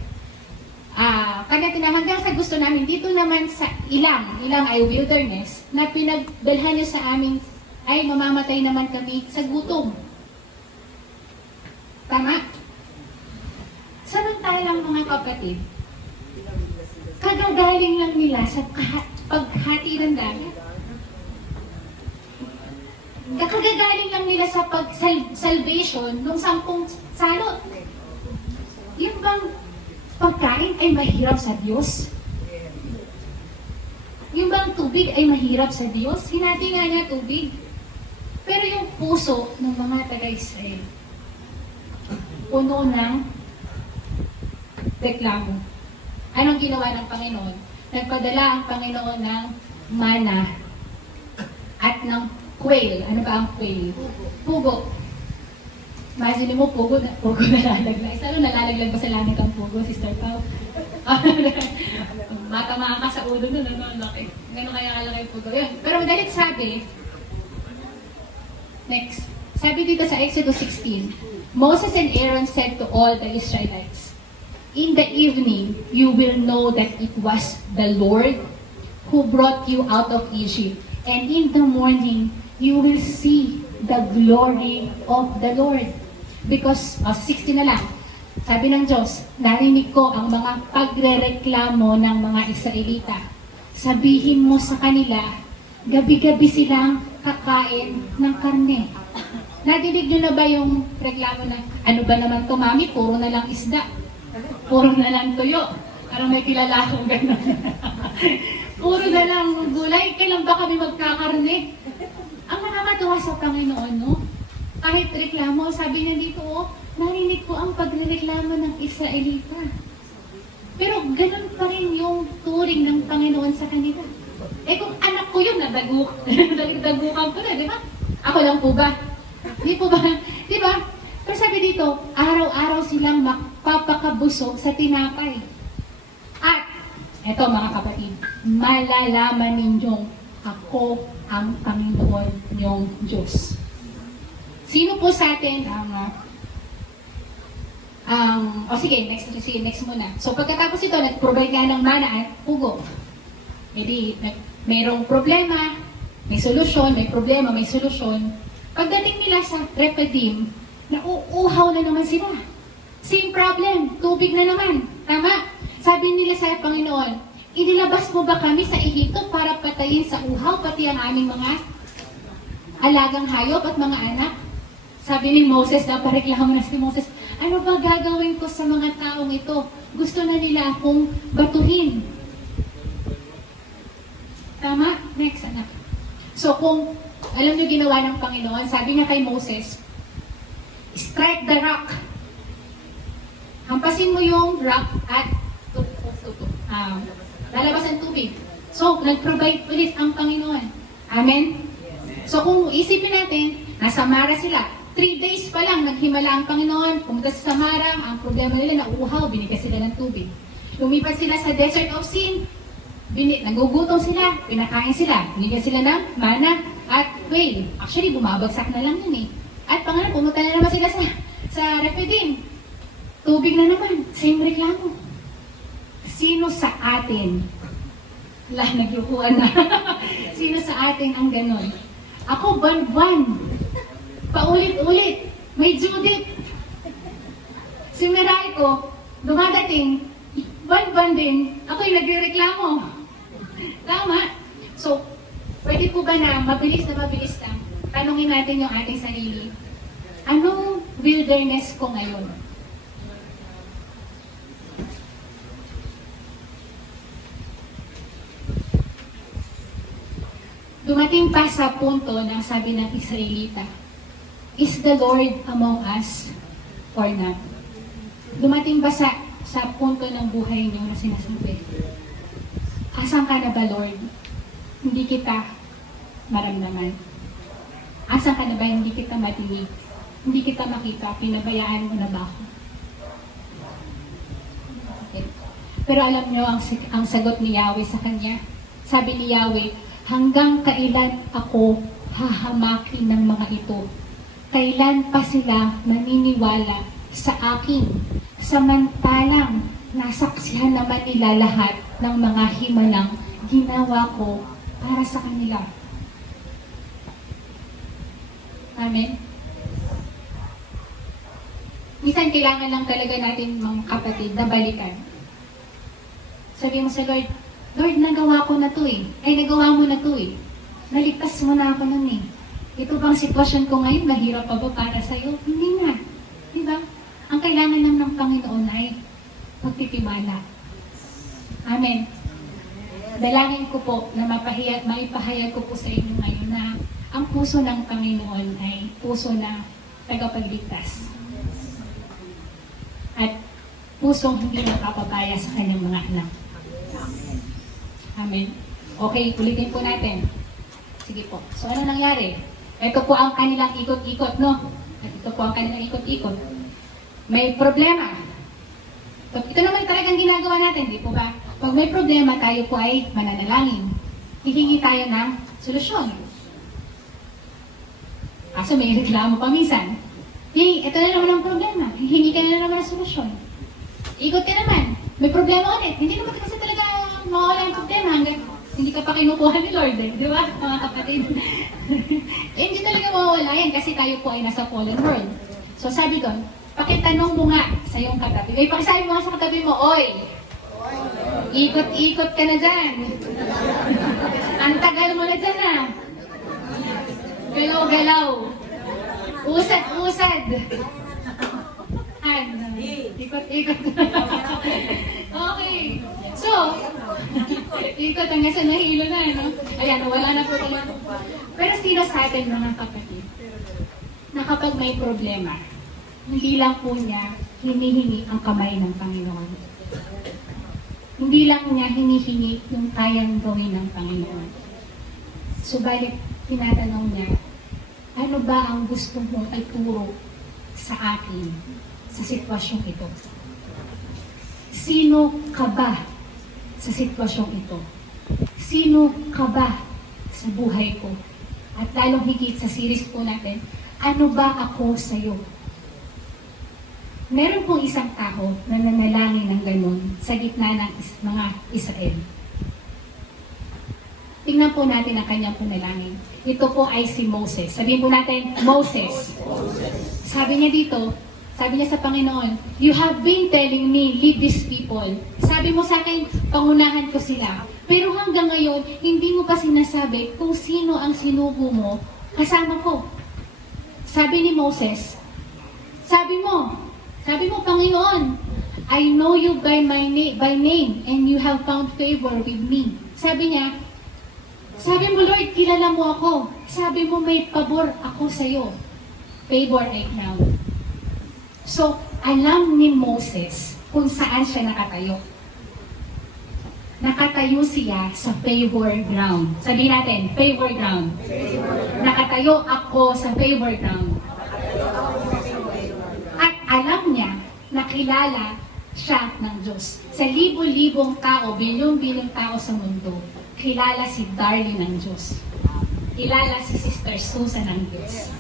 Hanggang sa gusto namin, dito naman sa ilang ay wilderness, na pinagdalhan niyo sa amin, ay mamamatay naman kami sa gutom. Tama? Samantalang mga kapatid, Kagagaling lang nila sa paghati ng dagat. Kakagagaling lang nila sa salvation ng 10 salot. Yung bang pagkain ay mahirap sa Diyos? Yung bang tubig ay mahirap sa Diyos? Hinati nga niya tubig. Pero yung puso ng mga taga-Israel, puno ng reklamo. Anong ginawa ng Panginoon? Nagpadala ang Panginoon ng mana at ng quail. Ano ba ang quail? Pugo. Imagine mo, pugo nalalaglag. Lalo nalalaglag ba sa langit ang pugo, Sister Pao? Matamaan ka sa ulo nun, ano, laki. Gano'n kaya kalaki yung pugo. Yun. Pero madalit sabi, next. Sabi dito sa Exodus 16, Moses and Aaron said to all the Israelites, "In the evening, you will know that it was the Lord who brought you out of Egypt. And in the morning, you will see the glory of the Lord." Because, 16 na lang, sabi ng Diyos, narinig ko ang mga pagrereklamo ng mga Israelita. Sabihin mo sa kanila, gabi-gabi silang kakain ng karne. Nadinig nyo na ba yung reklamo na, ano ba naman to, mami, puro na lang isda. Puro na lang tuyo. Parang may kilala akong gano'n. Puro na lang gulay. Kailan ba kami magkakarne? Ang nakakatuwa sa Panginoon, no? Kahit reklamo, sabi niya dito, narinig ko ang pagreklamo ng Israelita. Pero ganun pa rin yung turing ng Panginoon sa kanila. Eh kung anak ko yun, dagukan ko na, di ba? Ako lang po ba? Di po ba? Di ba? Pero sabi dito, araw-araw silang magpapakabusog sa tinapay. At, eto mga kapatid, malalaman ninyong ako ang Panginoon niyong Diyos. Sino po sa atin sige, next muna. So pagkatapos ito, nag-provide nga ng mana at pugo. E di, mayroong problema, may solusyon, may problema, may solusyon. Pagdating nila sa Rephidim, nauuhaw na naman sila. Same problem, tubig na naman. Tama? Sabi nila sa Panginoon, inilabas mo ba kami sa Ehipto para patayin sa uhaw, pati ang aming mga alagang hayop at mga anak? Sabi ni Moses, napareklamo na si Moses, ano ba gagawin ko sa mga taong ito? Gusto na nila akong batuhin. Tama? Next, anak. So kung alam niyo ginawa ng Panginoon, sabi niya kay Moses, strike the rock. Hampasin mo yung rock at lalabas ang tubig. So, nag-provide ulit ang Panginoon. Amen? So kung isipin natin, nasa Mara sila. 3 days pa lang, naghimala ang Panginoon, pumunta sa Samara, ang problema nila, nauuhaw, binigay sila ng tubig. Lumipat sila sa Desert of Sin, nagugutom sila, pinakain sila, binigyan sila ng mana at quail. Actually, bumabagsak na lang yun eh. At Panginoon, pumunta na naman sila sa Rephidim. Tubig na naman, same reklamo. Sino sa atin? Nagyukuan na. Sino sa atin ang ganon? Ako, buwan-buwan. Paulit-ulit. May Judith. Si Mirai ko, dumadating, buwan-buwan din, ako'y nagrereklamo. Tama? So, pwede po ba na mabilis lang, tanungin natin yung ating sarili. Anong wilderness ko ngayon? Dumating pa sa punto na sabi ng Israelita, "Is the Lord among us or not?" Dumating ba sa punto ng buhay niyo na sinasabi, "Asan ka na ba, Lord? Hindi kita maramdaman. Asan ka na ba? Hindi kita matinig. Hindi kita makita. Pinabayaan mo na ba ako?" Okay. Pero alam niyo ang sagot ni Yahweh sa kanya. Sabi ni Yahweh, "Hanggang kailan ako hahamakin ng mga ito? Kailan pa sila maniniwala sa akin? Samantalang nasaksihan naman nila lahat ng mga himalang ginawa ko para sa kanila." Amen? Minsan kailangan lang talaga natin mga kapatid na balikan. Sabi mo sa Lord, Lord, nagawa ko na to eh. Ay, nagawa mo na to eh. Naligtas mo na ako nun eh. Ito bang sitwasyon ko ngayon, mahirap pa ba para sa'yo? Hindi na. Di ba? Ang kailangan lang ng Panginoon ay pagtitiwala. Amen. Dalangin ko po na maipahayag ko po sa inyo ngayon na ang puso ng Panginoon ay puso na tagapagligtas. At pusong hindi napapabaya sa kanyang mga anak. Amen. Okay, ulitin po natin. Sige po. So ano nangyari? Ito po ang kanilang ikot-ikot, no? At ito po ang kanilang ikot-ikot. May problema. Ito naman talagang ginagawa natin, di po ba? Pag may problema, tayo po ay mananalangin. Hihingi tayo ng solusyon. Kaso may reklamo pa minsan. Ito na naman ang problema. Hihingi ka na naman ng solusyon. Ikot ka naman. May problema ulit. Hindi naman kasi talaga mawala ang problema hanggang hindi ka pa kinukuha ni Lord, eh. Di ba, mga kapatid? Hindi talaga mawawala yan kasi tayo po ay nasa fallen world. So sabi ko, pakitanong mo nga sa iyong katabi. Ay, pakisabi mo nga sa katabi mo, oy! Ikot-ikot ka na dyan. Ang tagal mo na dyan, ha? Galaw-galaw. Usad-usad. Ikot-ikot. Okay. So, ikot hanggang sa nahilo na, no? Ayan, wala na po tayo. Pero sino sa atin, mga kapatid, na kapag may problema, hindi lang po niya hinihingi ang kamay ng Panginoon. Hindi lang niya hinihingi yung kayang gawin ng Panginoon. Subalit, tinatanong niya, ano ba ang gusto mong ituro sa akin sa sitwasyong ito? Sino ka ba sa sitwasyong ito? Sino ka ba sa buhay ko? At lalong higit sa series po natin, ano ba ako sa iyo? Meron pong isang tao na nanalangin ng ganun sa gitna ng mga Israel. Tingnan po natin ang kanyang panalangin. Ito po ay si Moses. Sabihin po natin, Moses. Sabi niya dito, sabi niya sa Panginoon, you have been telling me, lead these people. Sabi mo sa akin, pangunahan ko sila. Pero hanggang ngayon, hindi mo pa sinasabi kung sino ang sinugo mo kasama ko. Sabi ni Moses, sabi mo, Panginoon, I know you by name and you have found favor with me. Sabi niya, sabi mo, Lord, kilala mo ako. Sabi mo, may pabor ako sa iyo. Favor ay crown. So, alam ni Moses kung saan siya nakatayo. Nakatayo siya sa favor ground. Sabihin natin, favor ground. Nakatayo ako sa favor ground. At alam niya na kilala siya ng Diyos. Sa libo-libong tao, bilyong-bilyong tao sa mundo, kilala si Darlene ng Diyos. Kilala si Sister Susan ng Diyos.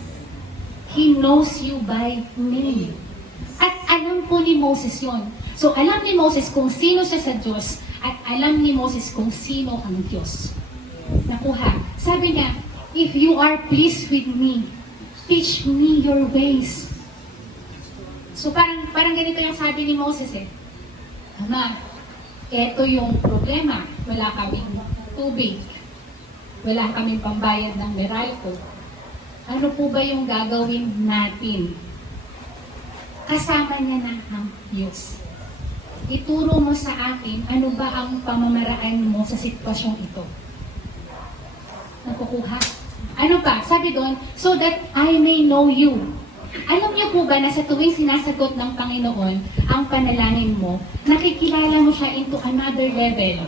He knows you by name. At alam po ni Moses yon. So alam ni Moses kung sino siya sa Diyos at alam ni Moses kung sino ang Diyos. Nakuha. Sabi niya, if you are pleased with me, teach me your ways. So parang ganito yung sabi ni Moses eh. Ama, eto yung problema. Wala kaming tubig. Wala kaming pambayad ng Meralco. Ano po ba yung gagawin natin? Kasama niya na ang Diyos. Ituro mo sa akin ano ba ang pamamaraan mo sa sitwasyong ito. Nakukuha? Ano pa? Sabi doon, so that I may know you. Alam niyo po ba na sa tuwing sinasagot ng Panginoon ang panalangin mo, nakikilala mo siya into another level.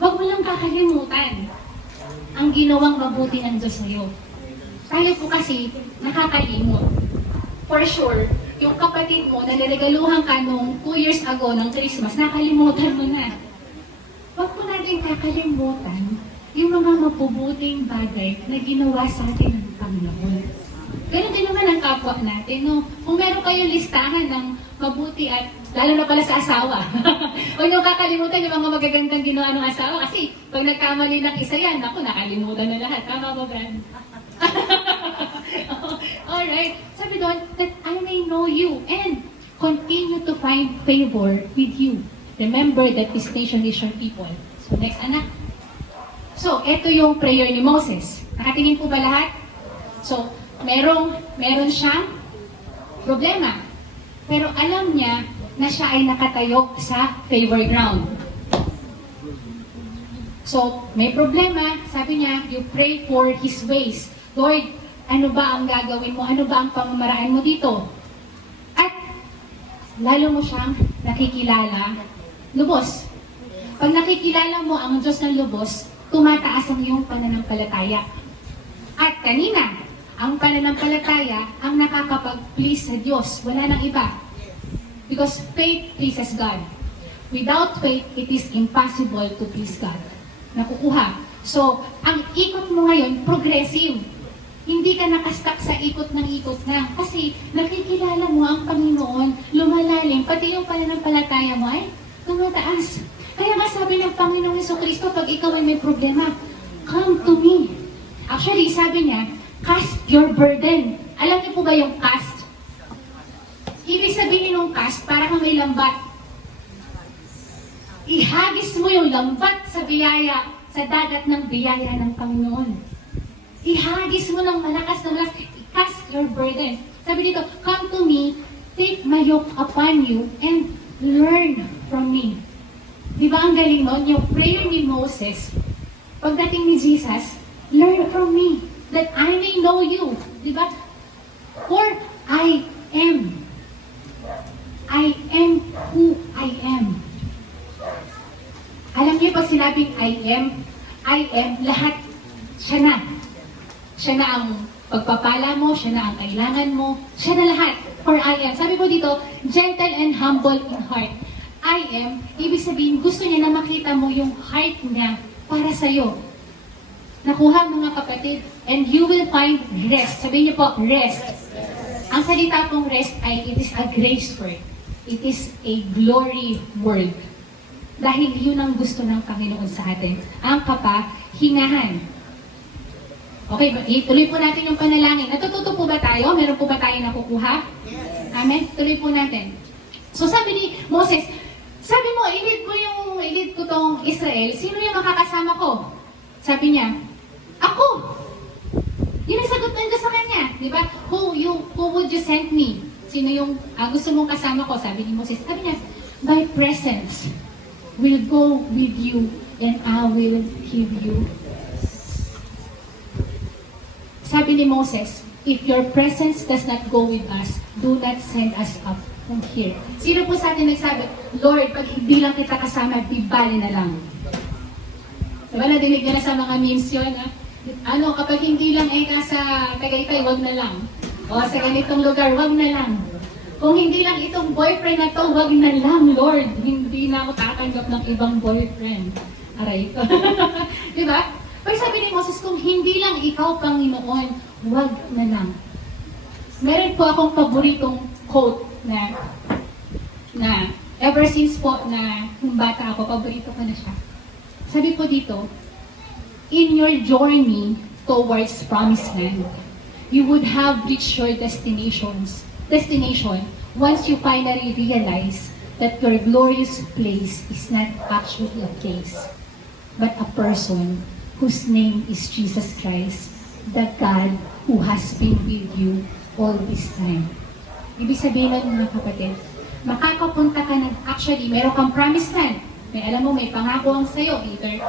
Huwag mo lang kakalimutan ang ginawang mabuti ng Diyos sa'yo. Tayo po kasi nakakalimot. For sure, yung kapatid mo na niregaluhan ka nung 2 years ago ng Christmas, nakalimutan mo na. Huwag po natin kakalimutan yung mga mabubuting bagay na ginawa sa atin ng Panginoon. Ganun din naman ang kapwa natin, no? Kung meron kayong listahan ng mabuti at lalo na pala sa asawa. Huwag niyo kakalimutan yung mga magagandang ginawa ng asawa kasi pag nagkamali ng isa yan, ako nakalimutan na lahat. Tama ba, Brad? Alright. Sabi doon, that I may know you and continue to find favor with you. Remember that this nation is your people. So, next, anak. So, ito yung prayer ni Moses. Nakatingin po ba lahat? So, meron siyang problema. Pero alam niya na siya ay nakatayo sa favor ground. So, may problema. Sabi niya, you pray for his ways. Lord, ano ba ang gagawin mo? Ano ba ang pamamaraan mo dito? At lalo mo siyang nakikilala, lubos. Pag nakikilala mo ang Diyos ng lubos, tumataas ang iyong pananampalataya. At kanina, ang pananampalataya ang nakakapag-please sa Diyos. Wala nang iba. Because faith pleases God. Without faith, it is impossible to please God. Nakukuha. So, ang ikot mo ngayon, progressive. Hindi ka nakastuck sa ikot ng ikot na. Kasi nakikilala mo ang Panginoon, lumalalim, pati yung pananampalataya mo ay tumataas. Kaya nga sabi ng Panginoong Jesucristo, pag ikaw ay may problema, come to me. Actually, sabi niya, cast your burden. Alam niyo po ba yung cast? Ibig sabihin ng cast, para kang may lambat. Ihagis mo yung lambat sa biyaya, sa dagat ng biyaya ng Panginoon. Ihagis mo ng malakas na malakas. Cast your burden. Sabi dito, come to me, take my yoke upon you, and learn from me. Di ba ang galing nun? Yung prayer ni Moses, pagdating ni Jesus, learn from me, that I may know you. Di ba? For I am who I am. Alam niyo pag sinabing I am, lahat siya na. Siya na ang pagpapala mo, siya na ang kailangan mo, siya na lahat. For I am. Sabi ko dito, gentle and humble in heart. I am, ibig sabihin, gusto niya na makita mo yung heart niya para sa'yo. Nakuha mga kapatid, and you will find rest. Sabihin niyo po, rest. Ang salita pong rest ay, it is a grace word. It is a glory word. Dahil yun ang gusto ng Panginoon sa atin. Ang kapahingahan. Okay, tuloy po natin yung panalangin. Natututo po ba tayo? Meron po ba tayo nakukuha? Amen? Tuloy po natin. So sabi ni Moses, sabi mo, ilid ko tong Israel, sino yung makakasama ko? Sabi niya, ako! Yun ang sagot ng Diyos sa kanya. Di ba? Who would you send me? Sino yung gusto mong kasama ko? Sabi ni Moses. Sabi niya, my presence will go with you and I will give you. Sabi ni Moses, if your presence does not go with us, do not send us up from here. Sino po sa atin nagsabi, Lord, pag hindi lang kita kasama, di bali na lang. Diba, nadinig na sa mga memes yun, ha? Kapag hindi lang ka sa Tagaytay, wag na lang. O sa ganitong lugar, wag na lang. Kung hindi lang itong boyfriend na to, wag na lang, Lord. Hindi na ako tatanggap ng ibang boyfriend. Aray ko. Diba? Pag sabi ni Moses, kung hindi lang ikaw, Panginoon, wag na lang. Meron po akong paboritong quote na ever since po na nung bata ako, paborito ko na siya. Sabi po dito, in your journey towards promised land, you would have reached your destination once you finally realize that your glorious place is not actually a place, but a person whose name is Jesus Christ, the God who has been with you all this time. Ibig sabihin nun mga kapatid, makakapunta ka ng, actually, meron kang promised land. Alam mo, may pangako ang sa'yo, either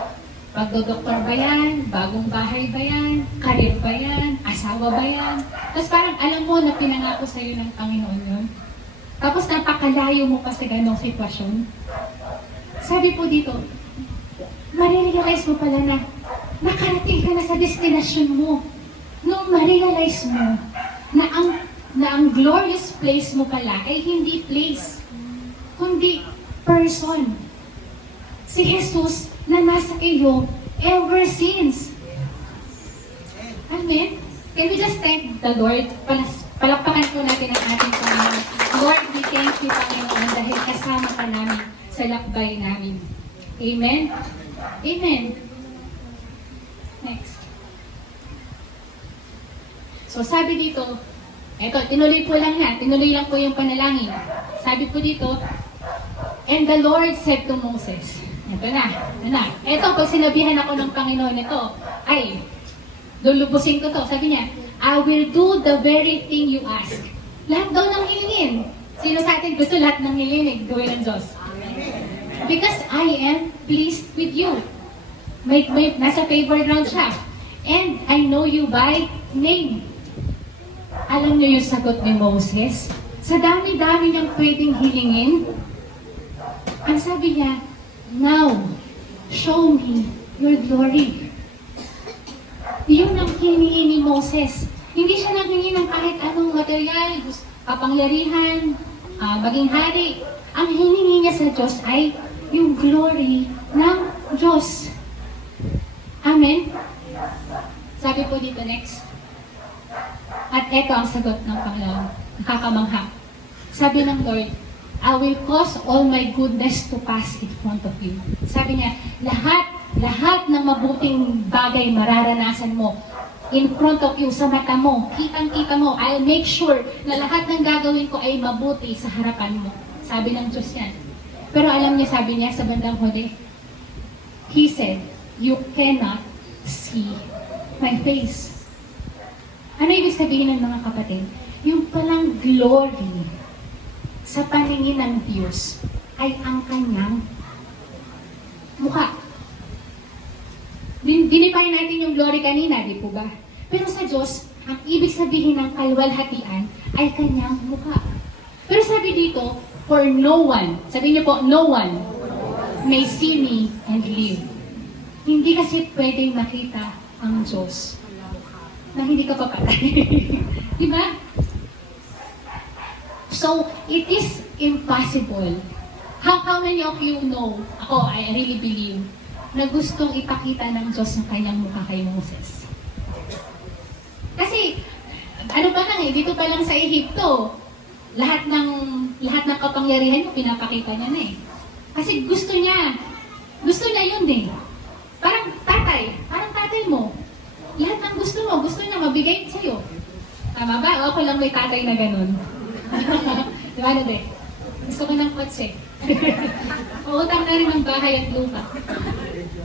pagdodoktor ba yan, bagong bahay ba yan, karir ba yan, asawa ba yan. Tapos parang alam mo na pinangako sa'yo ng Panginoon yun. Tapos napakalayo mo pa sa ganong sitwasyon. Sabi po dito, marirealize mo pala na nakarating ka na sa destination mo. Nung ma-realize mo na ang glorious place mo pala ay hindi place, kundi person. Si Jesus na nasa iyo ever since. Amen? Can we just thank the Lord? Palakpakan po natin ang ating Panginoon. Lord, we thank you, Panginoon, dahil kasama ka namin sa lakbay namin. Amen? Amen. Next. So sabi dito, tinuloy lang po yung panalangin. Sabi po dito, And the Lord said to Moses, ito na. Ito, pag sinabihan ako ng Panginoon ito, ay, lulubusin ko to. Sabi niya, I will do the very thing you ask. Lahat daw ng hilingin. Sino sa atin gusto lahat ng hilingin gawin ng Diyos? Because I am pleased with you. Nasa favor ground siya. And I know you by name. Alam niyo yung sagot ni Moses? Sa dami-dami niyang pwedeng hilingin, ang sabi niya, now, show me your glory. Yun ang hiningi ni Moses. Hindi siya naghingi ng kahit anong material, kapangyarihan, maging hari. Ang hiningi niya sa Diyos ay yung glory ng Diyos. Amen? Sabi po dito next. At eto ang sagot ng Panginoon. Nakakamangha. Sabi ng Lord, I will cause all my goodness to pass in front of you. Sabi niya, lahat ng mabuting bagay mararanasan mo in front of you, sa mata mo, kitang-kita mo. I'll make sure na lahat ng gagawin ko ay mabuti sa harapan mo. Sabi ng Diyos yan. Pero alam niya, sabi niya sa bandang huli, He said, you cannot see my face. Ano ibig sabihin ng mga kapatid? Yung palang glory sa paningin ng Diyos ay ang kanyang mukha. Dinipay natin yung glory kanina, di po ba? Pero sa Diyos, ang ibig sabihin ng kalwalhatian ay kanyang mukha. Pero sabi dito, for no one, sabi niyo po, no one may see me and live. Hindi kasi pwedeng makita ang Diyos na hindi ka papatay. Di ba? So, it is impossible. How many of you know, ako, I really believe, na gustong ipakita ng Diyos ang kanyang mukha kay Moses? Kasi, ano pa lang dito pa lang sa Ehipto, lahat ng kapangyarihan mo, pinapakita niya na eh. Kasi gusto niya yun eh. Parang tatay mo. Lahat ng gusto niya mabigay sa'yo. Tama ba? O ako lang may tatay na ganun. Di ba, Nade? Gusto ko ng kotse. Uutang na rin ng bahay at lupa.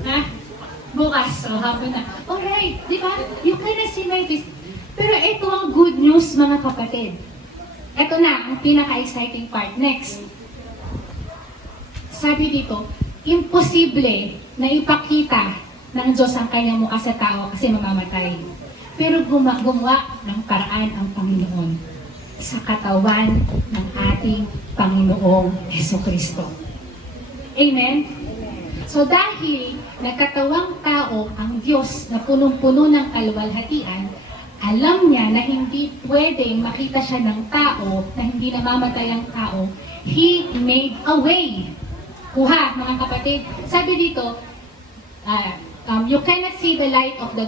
Ha? Bukas, so hapon na. Alright, di ba? You cannot see my face. Pero ito ang good news, mga kapatid. Ito na, ang pinaka-exciting part. Next. Sabi dito, imposible na ipakita ng Diyos ang kanyang mukha sa tao kasi mamamatay. Pero gumawa ng paraan ang Panginoon sa katawan ng ating Panginoong Jesucristo. Amen? So dahil nagkatawang tao ang Diyos na punong-puno ng kalwalhatian, alam niya na hindi pwedeng makita siya ng tao na hindi namamatay ang tao, He made a way. Kuha, mga kapatid. Sabi dito, you cannot see the light of the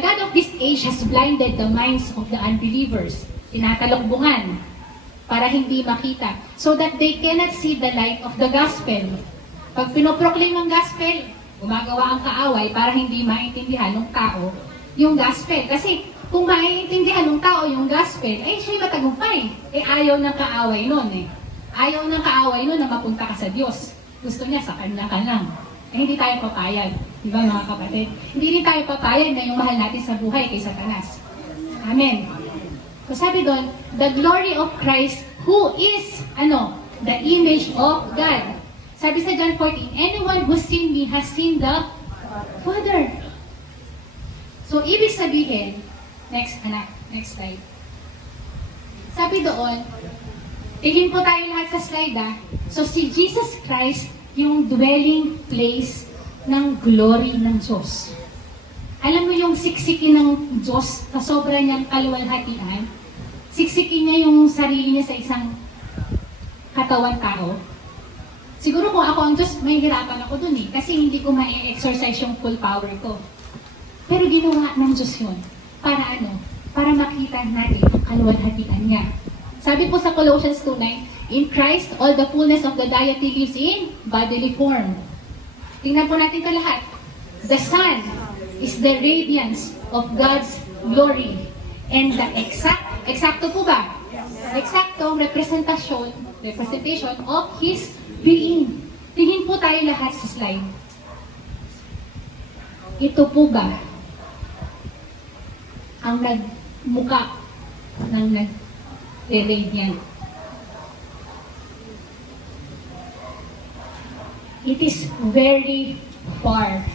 God of this age has blinded the minds of the unbelievers. Tinatalokbungan para hindi makita. So that they cannot see the light of the gospel. Pag pinoproclaim ng gospel, gumagawa ang kaaway para hindi maintindihan ng tao yung gospel. Kasi kung maintindihan ng tao yung gospel, siya'y matagumpay. Ayaw ng kaaway nun eh. Ayaw ng kaaway nun na mapunta ka sa Diyos. Gusto niya sa kanya ka lang. Hindi tayo papayag. Di ba mga kapatid? Hindi rin tayo papayag na yung mahal natin sa buhay kay Satanas. Amen. So sabi doon, the glory of Christ who is, the image of God. Sabi sa John 14, anyone who's seen me has seen the Father. So ibig sabihin, next slide. Sabi doon, tingin po tayo lahat sa slide So si Jesus Christ, yung dwelling place ng glory ng Diyos. Alam mo yung siksikin ng Diyos sa sobra niyang kaluwalhatian, siksikin niya yung sarili niya sa isang katawan tao. Siguro kung ako ang Diyos, may hirapan ako dun kasi hindi ko ma-exercise yung full power ko. Pero ginawa ng Diyos yun. Para Para makita natin ang kaluwalhatian niya. Sabi po sa Colossians 2:9, in Christ, all the fullness of the deity lives in bodily form. Tingnan po natin ito lahat. The Son is the radiance of God's glory. And the eksakto po ba? Eksaktong representation of His being. Tingin po tayo lahat sa slide. Ito po ba ang nagmuka ng nag-radiant? It is very far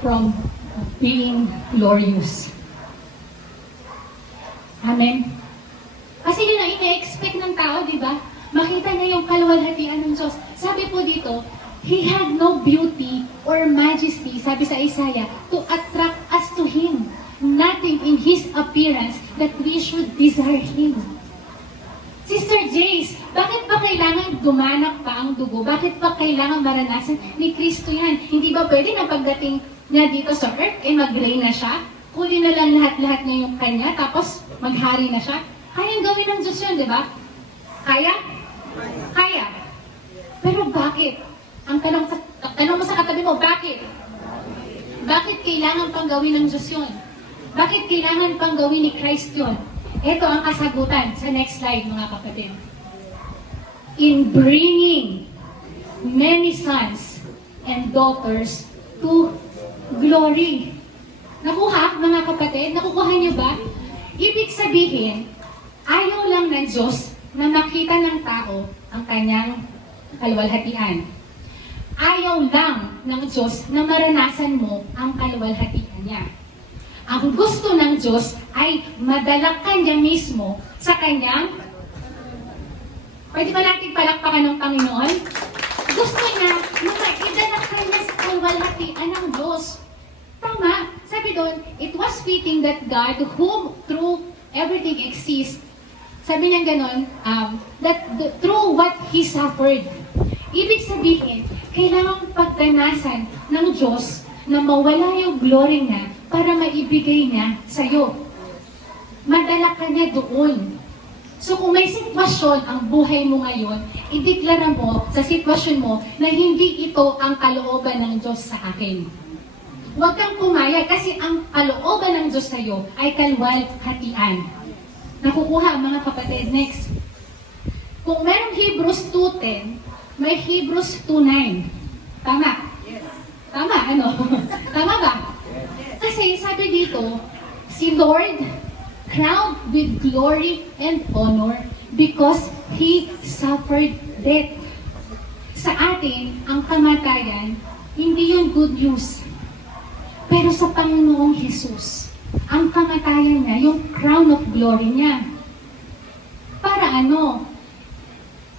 from being glorious. Amen? Kasi yun ang ina-expect ng tao, di ba? Makita niya yung kaluwalhatian ng Diyos. Sabi po dito, He had no beauty or majesty, sabi sa Isaiah, to attract us to Him. Nothing in His appearance that we should desire Him. Sister Jace, bakit ba kailangan dumanak pa ang dugo? Bakit ba kailangan maranasan ni Kristo yan? Hindi ba pwede na pagdating niya dito sa earth, mag-reign na siya? Huli na lang lahat-lahat niya yung kanya, tapos maghari na siya? Kayang gawin ng Diyos yun, di ba? Kaya? Kaya. Pero bakit? Ang tanong mo sa katabi mo, bakit? Bakit kailangan pang gawin ng Diyos yun? Bakit kailangan pang gawin ni Christ yun? Ito ang kasagutan sa next slide, mga kapatid. In bringing many sons and daughters to glory. Nakuha, mga kapatid? Nakukuha niyo ba? Ibig sabihin, ayaw lang ng Diyos na makita ng tao ang kanyang kaluwalhatian. Ayaw lang ng Diyos na maranasan mo ang kaluwalhatian niya. Ang gusto ng Diyos ay madala ka niya mismo sa kanyang... Pwede ba natin palakpakan ng Panginoon? Gusto niya na maidala ka niya sa kaluwalhatian ng Diyos. Tama, sabi doon, it was fitting that God, whom through everything exists, sabi niya ganon, through what He suffered. Ibig sabihin, kailangang pagdanasan ng Diyos na mawala yung glory niya para maibigay niya sa'yo. Madala ka niya doon. So kung may sitwasyon ang buhay mo ngayon, ideklara mo sa sitwasyon mo na hindi ito ang kalooban ng Diyos sa akin. Huwag kang pumayag kasi ang kalooban ng Diyos sa'yo ay kaluwalhatian. Nakukuha, mga kapatid. Next. Kung merong Hebrews 2:10, may Hebrews 2:9. Tama? Yes. Tama, ano? Tama ba? Kasi sabi dito, si Lord crowned with glory and honor because He suffered death. Sa atin, ang kamatayan, hindi yun good news. Pero sa Panginoong Jesus, ang kamatayan niya, yung crown of glory niya. Para ano?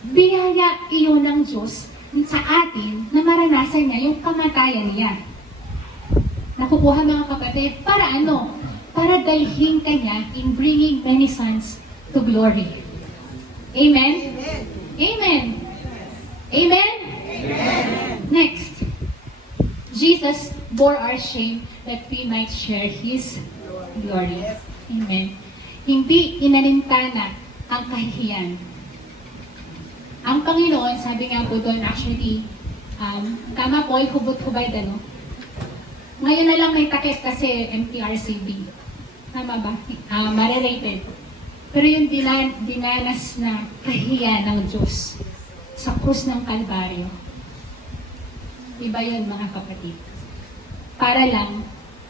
Biyaya iyon ng Diyos sa atin na maranasan niya yung kamatayan niya. Nakukuha, mga kapatid, para ano? Para dalhin ka niya in bringing many sons to glory. Amen? Amen. Amen? Amen. Next. Jesus bore our shame that we might share His glory. Amen. Hindi inalintana ang kahihiyan. Ang Panginoon, sabi nga po doon, actually, tama po, hubot-hubay ano? Ngayon na lang may takip kasi MTRCB. Tama ba? Marelated. Pero yung dinanas na kahihiyan ng Diyos sa krus ng Kalbaryo, iba yun, mga kapatid. Para lang,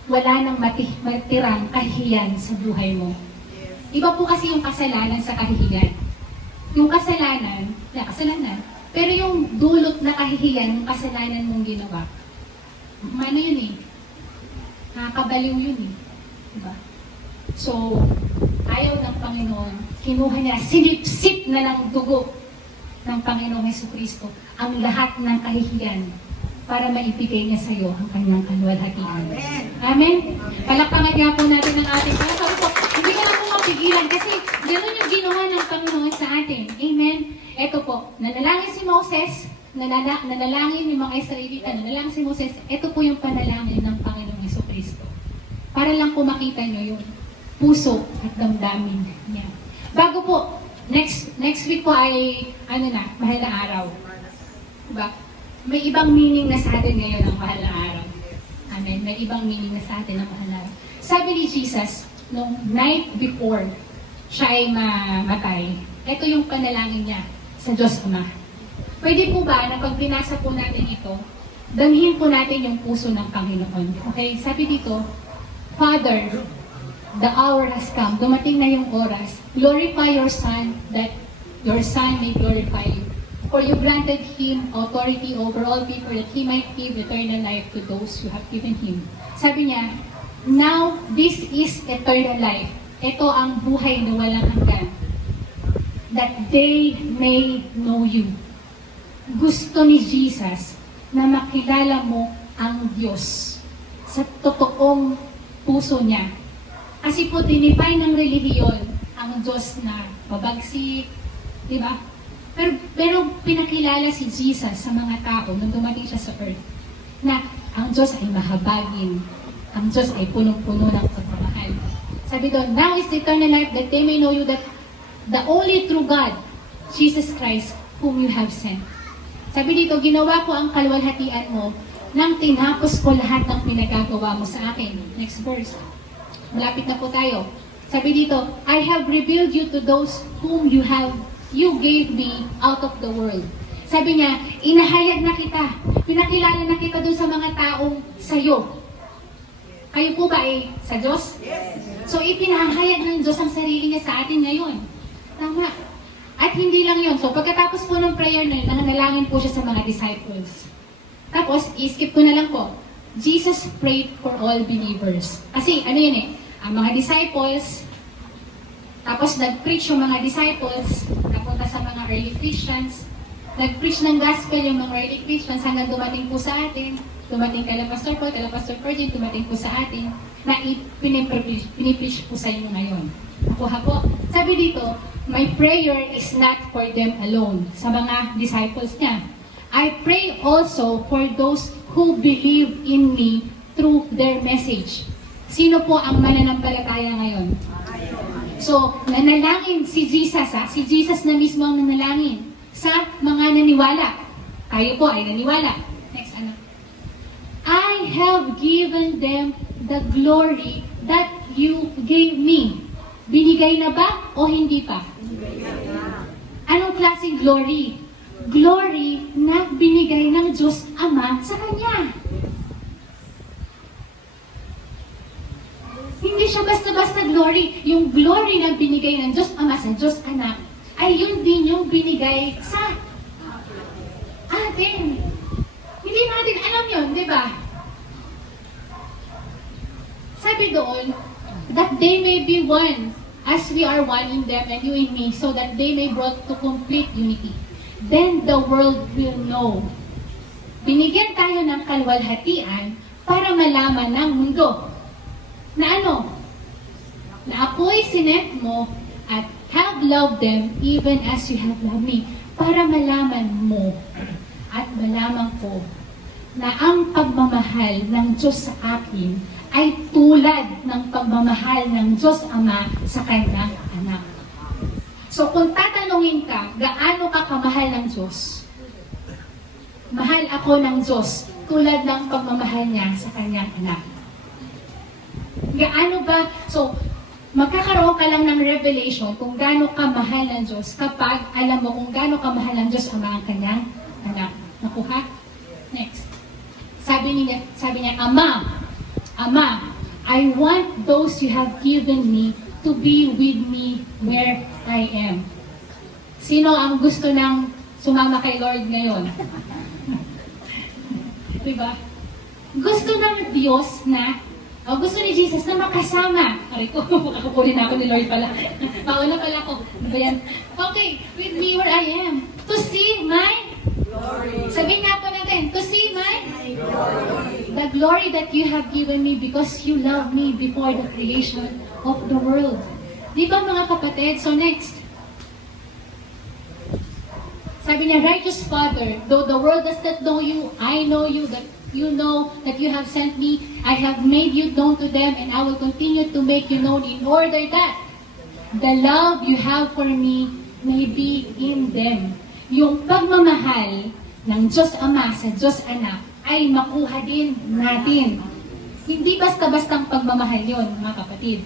wala nang matirang kahihiyan sa buhay mo. Iba po kasi yung kasalanan sa kahihiyan. Yung kasalanan, pero yung dulot na kahihiyan, yung kasalanan mong ginawa, ano yun eh, nakakabaliw yun eh. Diba? So, ayaw ng Panginoon, kinuha niya, sinipsip na ng dugo ng Panginoong Jesucristo ang lahat ng kahihiyan para maibigay niya sa iyo ang kanyang kaluwalhatian. Amen? Palakpakan niya po natin ang ating Panginoon. Sabi po, hindi ko na po mapigilan kasi gano'n yung ginawa ng Panginoon sa atin. Amen? Ito po, nanalangin si Moses, nanalangin yung mga Israelita, nanalangin si Moses, ito po yung panalangin ng Panginoong Jesucristo. Para lang po makita nyo yung puso at damdamin niya. Bago po, next week po ay, mahal na araw. Diba? May ibang meaning na sa atin ngayon ang mahal na araw. Amen. May ibang meaning na sa atin ang mahal na araw. Sabi ni Jesus, nung night before siya ay mamatay, ito yung panalangin niya sa Diyos Ama. Pwede po ba na pag binasa po natin ito, damhin po natin yung puso ng Panginoon. Okay? Sabi dito, Father, the hour has come. Dumating na yung oras. Glorify your Son, that your Son may glorify you. For you granted Him authority over all people, that He might give eternal life to those you have given Him. Sabi niya, now this is eternal life. Ito ang buhay na walang hanggan. That they may know you. Gusto ni Jesus na makilala mo ang Diyos sa totoong puso niya. Kasi po, tinipay ng relihiyon ang Diyos na mabagsik, di ba? Pero pinakilala si Jesus sa mga tao nung dumating siya sa earth na ang Diyos ay mahabagin, ang Diyos ay punong-puno ng pagmamahal. Sabi doon, now is the eternal life that they may know you, that the only true God, Jesus Christ, whom you have sent. Sabi dito, ginawa ko ang kaluwalhatian mo nang tinapos ko lahat ng pinagagawa mo sa akin. Next verse. Malapit na po tayo. Sabi dito, I have revealed you to those whom you gave me out of the world. Sabi niya, inahayag na kita. Pinakilala na kita dun sa mga taong sayo. Kayo po ba ay sa Diyos? Yes. So ipinahayag ng Diyos ang sarili niya sa atin ngayon. Tama. At hindi lang yun. So pagkatapos po ng prayer na yun, nanganalangin po siya sa mga disciples. Tapos, i-skip ko na lang po. Jesus prayed for all believers. Kasi ano yun ang mga disciples, tapos nag-preach yung mga disciples, napunta sa mga early Christians, nag-preach ng gospel yung mga early Christians hanggang dumating po sa atin, dumating kala Pastor Paul, kala Pastor Virgin, dumating po sa atin, na pinipreach po sa inyo ngayon. Nakuha po. Sabi dito, my prayer is not for them alone, sa mga disciples niya. I pray also for those who believe in me through their message. Sino po ang mananampalataya ngayon? So, nanalangin si Jesus, si Jesus na mismo ang nanalangin sa mga naniwala. Kayo po ay naniwala. Next, ano? I have given them the glory that you gave me. Binigay na ba o hindi pa? Anong klaseng glory? Glory na binigay ng Diyos Ama sa Kanya. Hindi siya basta-basta glory. Yung glory na binigay ng Diyos Ama sa Diyos Anak, ay yun din yung binigay sa atin. Hindi natin alam yun, di ba? Sabi doon, that they may be one, as we are one in them and you in me, so that they may brought to complete unity. Then the world will know. Binigyan tayo ng kalwalhatian para malaman ng mundo na ano? Na ako'y sinet mo at have loved them even as you have loved me. Para malaman mo at malaman ko na ang pagmamahal ng Diyos sa akin ay tulad ng pagmamahal ng Diyos Ama sa kanyang anak. So kung tatanungin ka, gaano ka kamahal ng Diyos? Mahal ako ng Diyos tulad ng pagmamahal niya sa kanyang anak. Gaano ba? So, magkakaroon ka lang ng revelation kung gaano ka mahal ng Diyos kapag alam mo kung gaano ka mahal ng Diyos Ama ang kanyang anak. Nakuha? Next. Sabi niya, Ama, I want those you have given me to be with me where I am. Sino ang gusto ng sumama kay Lord ngayon? Diba? Gusto ng Diyos na, gusto ni Jesus na makasama. Aray ko, makakukunin ako ni Lord pala. Mauna pala ako. Ano ba yan? Okay, with me where I am. To see my glory. Sabihin nga po natin, to see my glory. The glory that you have given me because you loved me before the creation of the world. Di ba mga kapatid? So next. Sabi niya, righteous Father, though the world does not know you, I know you, that you know that you have sent me. I have made you known to them, and I will continue to make you known in order that the love you have for me may be in them. Yung pagmamahal ng Diyos Ama sa Diyos Anak ay makuha din natin. Hindi basta-bastang pagmamahal yon, mga kapatid.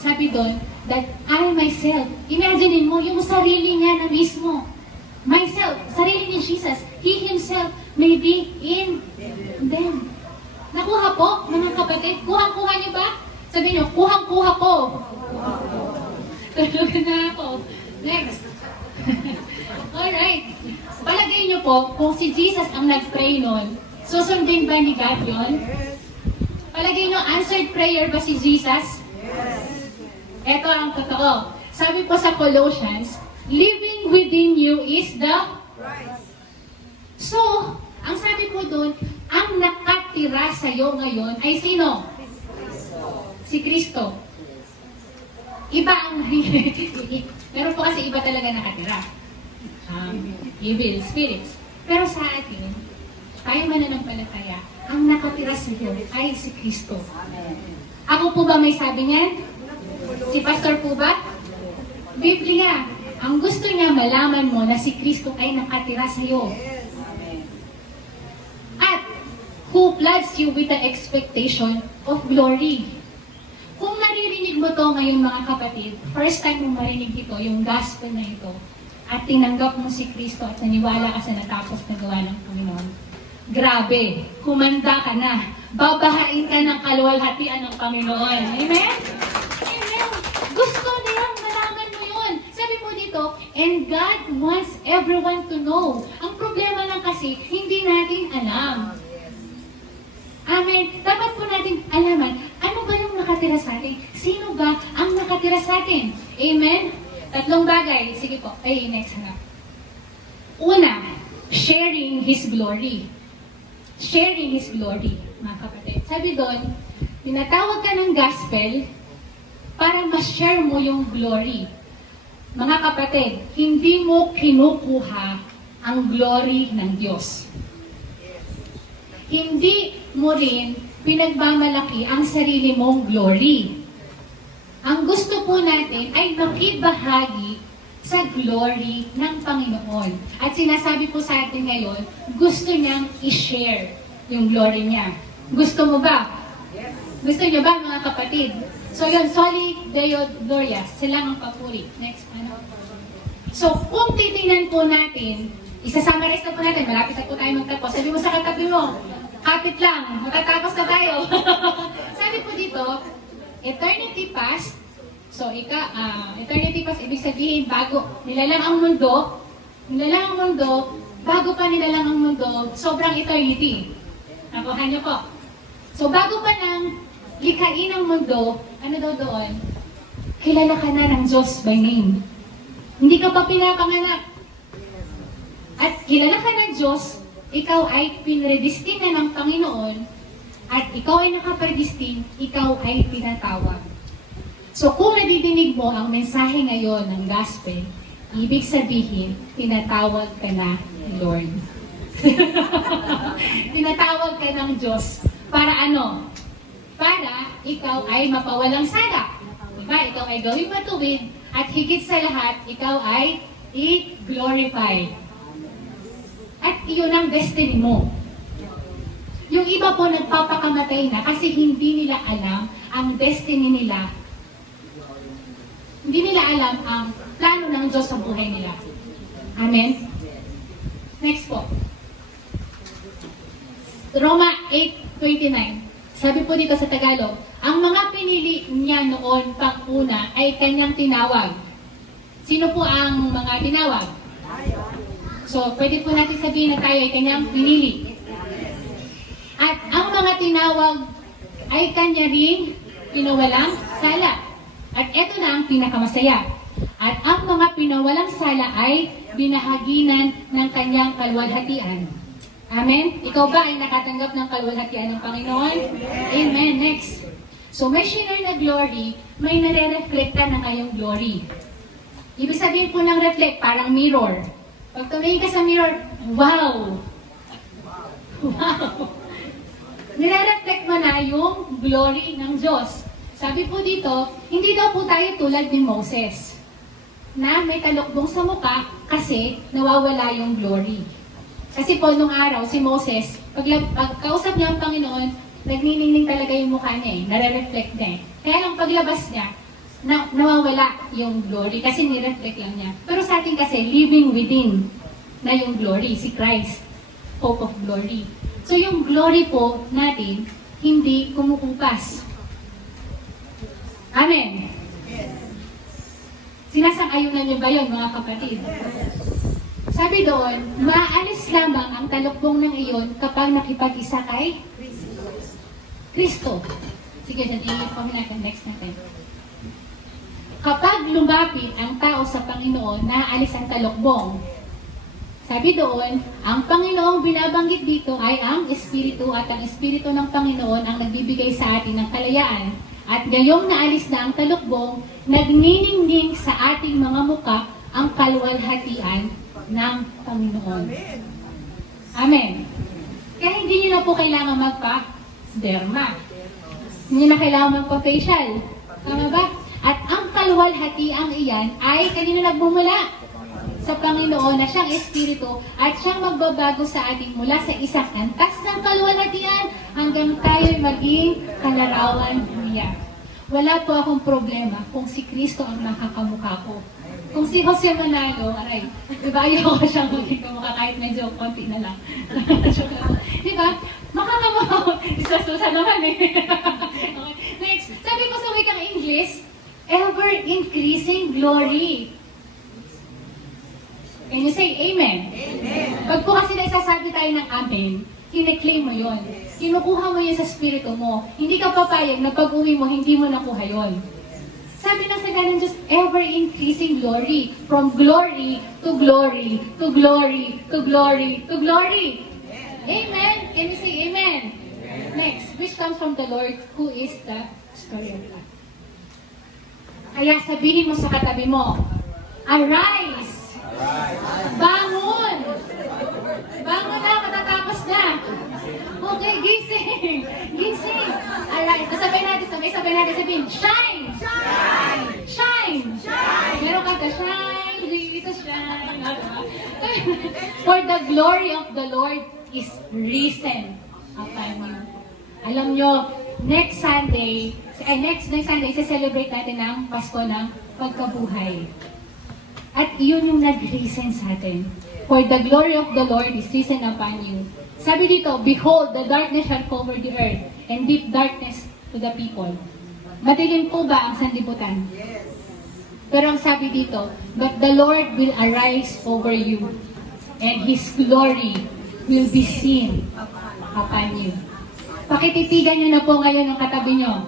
Sabi doon, that I myself, imagine mo, yung sarili niya na mismo, myself, sarili ni Jesus, He Himself may be in them. Nakuha po, mga kapatid? Kuha-kuha niyo ba? Sabi niyo, kuhang-kuha ko. Tulog na ako. Next. Alright. Palagay niyo po, kung si Jesus ang nag-pray nun, susundin ba ni God yun? Palagay niyo, answered prayer ba si Jesus? Ito ang totoo. Sabi po sa Colossians, living within you is the So, ang sabi po dun, ang nakatira sa'yo ngayon ay sino? Si Kristo. Iba ang meron po kasi iba talaga nakatira. Evil spirits. Pero sa atin, tayo mananampalataya, ang nakatira sa'yo ay si Kristo. Ako po ba may sabi niyan? Si Pastor po ba? Biblia. Ang gusto niya malaman mo na si Kristo ay nakatira sa'yo. At who floods you with the expectation of glory. Kung naririnig mo to ngayon mga kapatid, first time mo marinig ito, yung gospel na ito, at tinanggap mo si Kristo at naniwala ka sa natapos na gawa ng Panginoon, grabe, kumanda ka na, babahain ka ng kaluwalhatian ng Panginoon. Amen? Amen. Gusto nilang malaman mo yun. Sabi po dito, and God wants everyone to know. Ang problema lang kasi, hindi natin alam. Amen. Dapat po natin alaman, ano ba yung nakatira sa atin? Sino ba ang nakatira sa atin? Amen? Tatlong bagay. Sige po. Ay, next na. Una, sharing His glory. Sharing His glory, mga kapatid. Sabi doon, tinatawag ka ng gospel para ma-share mo yung glory. Mga kapatid, hindi mo kinukuha ang glory ng Diyos. Hindi mo rin pinagmamalaki ang sarili mong glory. Ang gusto po natin ay makibahagi sa glory ng Panginoon. At sinasabi po sa atin ngayon, gusto niyang i-share yung glory niya. Gusto mo ba? Gusto niyo ba mga kapatid? So yun, Soli Deo Gloria, sila ang papuri. Next, ano? So, kung titingnan po natin, isa-summarize na po natin, malapit na po tayo magtapos. Sabi mo sa katabi mo, kapit lang, matatapos na tayo. Sabi po dito, eternity past, so eternity past, ibig sabihin, bago nilalang ang mundo, bago pa nilalang ang mundo, sobrang eternity. Nakuha niyo po. So, bago pa nang likhain ang mundo, ano daw doon? Kilala ka na ng Diyos by name. Hindi ka pa pinapanganak. At kilala ka ng Diyos, ikaw ay pinredestina ng Panginoon, at ikaw ay nakapredestin, ikaw ay tinatawag. So kung nadidinig mo ang mensahe ngayon ng gospel, ibig sabihin, tinatawag ka na ni Lord. Tinatawag ka ng Diyos. Para ano? Para ikaw ay mapawalang sala. Diba? Ikaw ay gawing matuwid, at higit sa lahat, ikaw ay i-glorify. At iyon ang destiny mo. Yung iba po nagpapakamatay na kasi hindi nila alam ang destiny nila. Hindi nila alam ang plano ng Diyos sa buhay nila. Amen? Next po. Roma 8:29. Sabi po dito sa Tagalog, ang mga pinili niya noon pang-una ay kanyang tinawag. Sino po ang mga tinawag? So, pwede po natin sabihin na tayo ay kanyang pinili. At ang mga tinawag ay kanya rin pinawalang sala. At eto na ang pinakamasaya. At ang mga pinawalang sala ay binahaginan ng kanyang kaluwalhatian. Amen? Ikaw ba ay nakatanggap ng kaluwalhatian ng Panginoon? Amen. Next. So, may shiner na glory, may nare-reflecta ng kayong glory. Ibig sabihin po ng reflect, parang mirror. Pag tumingin ka sa mirror, wow! Wow! Nire-reflect mo na yung glory ng Diyos. Sabi po dito, hindi daw po tayo tulad ni Moses, na may talukbong sa muka kasi nawawala yung glory. Kasi po nung araw, si Moses, pagkausap niya ang Panginoon, nagniningning talaga yung mukha niya nare-reflect niya Kaya lang paglabas niya, nawawala yung glory kasi ni-reflect lang niya. Pero sa atin kasi, living within. na yung glory, si Christ, hope of glory. So yung glory po natin, hindi kumukupas. Amen. Sinasang-ayunan niyo ba yun, mga kapatid? Sabi doon, maalis lamang ang talukbong ng iyon kapag nakipag-isa kay Kristo. Sige, i-comment natin, next natin. Kapag lumapit ang tao sa Panginoon, naaalis ang talukbong. Sabi doon, ang Panginoong binabanggit dito ay ang Espiritu at ang Espiritu ng Panginoon ang nagbibigay sa atin ng kalayaan. At ngayong naalis na ang talukbong, nagniningning sa ating mga muka ang kalwalhatian ng Panginoon. Amen. Kaya hindi niyo na po kailangan magpa-derma. Hindi na kailangan magpa-facial. Tama ba? At ang kalwalhatiang iyan ay kanino nagbumula? Sa Panginoon na siyang Espiritu at siyang magbabago sa atin mula sa isang antas ng kalwalhatian hanggang tayo'y maging kalarawan niya. Wala po akong problema kung si Kristo ang nakakamukha ko. Kung si Jose Manalo, aray, diba ayoko siyang maging kamukha kahit medyo konti na lang. Diba? Makakamukha ko. Isa-susa naman eh. Okay. Next, sabi ko sa wikang English, ever-increasing glory. Can you say amen? Amen. Pag po kasi nagsasabi tayo ng amen, kine-claim mo yun. Kinukuha mo yun sa spirito mo. Hindi ka papayag na pag-uwi mo, hindi mo nakuha yun. Sabi na sa ganun, just ever-increasing glory. From glory to glory, to glory, to glory, to glory. Amen? Can you say amen? Next, which comes from the Lord, who is the story of God. Kaya sabihin mo sa katabi mo, arise! Bangon! Bangon na, matatapos na. Okay, gising! Gising! Alright, sabay natin, sabihin, shine! Shine! Shine! Shine! Meron ka ka, shine! Jesus, shine! For the glory of the Lord is risen upon you. Alam nyo, next Sunday, celebrate natin ang Pasko ng Pagkabuhay. At iyon yung nag-risen sa atin. For the glory of the Lord is risen upon you. Sabi dito, behold, the darkness shall cover the earth, and deep darkness to the people. Madilim po ba ang sanlibutan? Yes. Pero ang sabi dito, but the Lord will arise over you, and His glory will be seen upon you. Pakititigan nyo na po ngayon ang katabi nyo.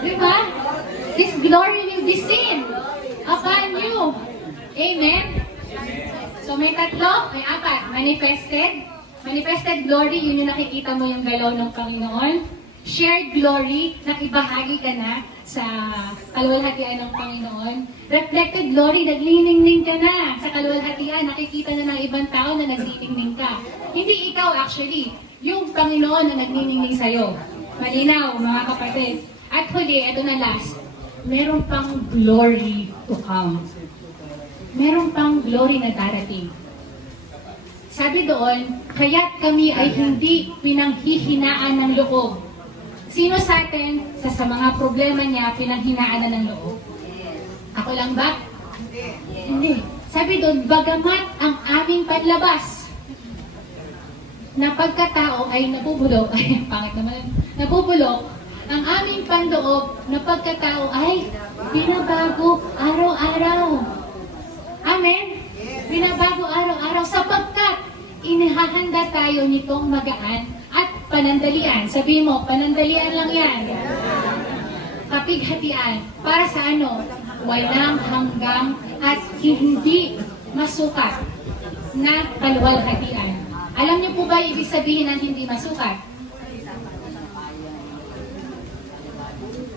Diba? His glory will be seen upon you. Amen? So may tatlo, may apat. Manifested. Manifested glory, yun yung nakikita mo yung galaw ng Panginoon. Shared glory, nakibahagi ka na sa kalwalhatian ng Panginoon. Reflected glory, nagniningning ka na sa kalwalhatian. Nakikita na ng ibang tao na nagniningning ka. Hindi ikaw actually, yung Panginoon na nagniningning sa'yo. Malinaw, mga kapatid. At huli, ito na last. Meron pang glory to come. Meron pang glory na darating. Sabi doon, kaya't kami ay hindi pinanghihinaan ng loob. Sino sa atin, sa mga problema niya, pinanghinaan na ng loob? Ako lang ba? Hindi. Sabi doon, bagamat ang aming panlabas na pagkatao ay nabubulok, ay pangit naman, nabubulok, ang aming panloob na pagkatao ay binabago araw-araw. Amen? Binabago araw-araw sapagkat inihahanda tayo nitong magaan at panandalian. Sabi mo, panandalian lang yan. Kapighatian. Para sa ano? Walang hanggang at hindi masukat na kalwalhatian. Alam niyo po ba ibig sabihin ng hindi masukat?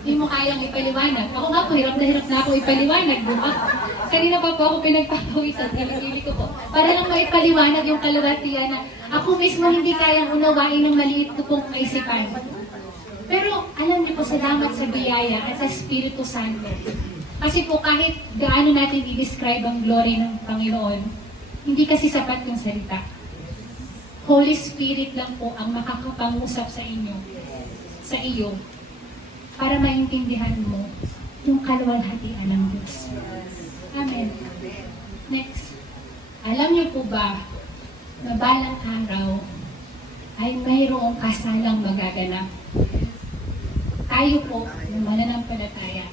Hindi mo kayang ipaliwanag. Ako nga po, hirap na ako ipaliwanag, di ba? Kanina pa po ako pinagpapawisan, pinagpili ko po. Para lang maipaliwanag yung kalwalhatian na ako mismo hindi kayang unawain ng maliit ko pong kaisipan. Pero alam niyo po, salamat sa biyaya at sa Espiritu Santo. Kasi po kahit gaano natin i-describe ang glory ng Panginoon, hindi kasi sapat yung salita. Holy Spirit lang po ang makakapangusap sa inyo, sa iyo, para maintindihan mo yung kalwalhatian ng Diyos. Amen. Next. Alam niyo po ba na balang araw ay mayroong kasalang magaganap? Tayo po, ng mananampalataya,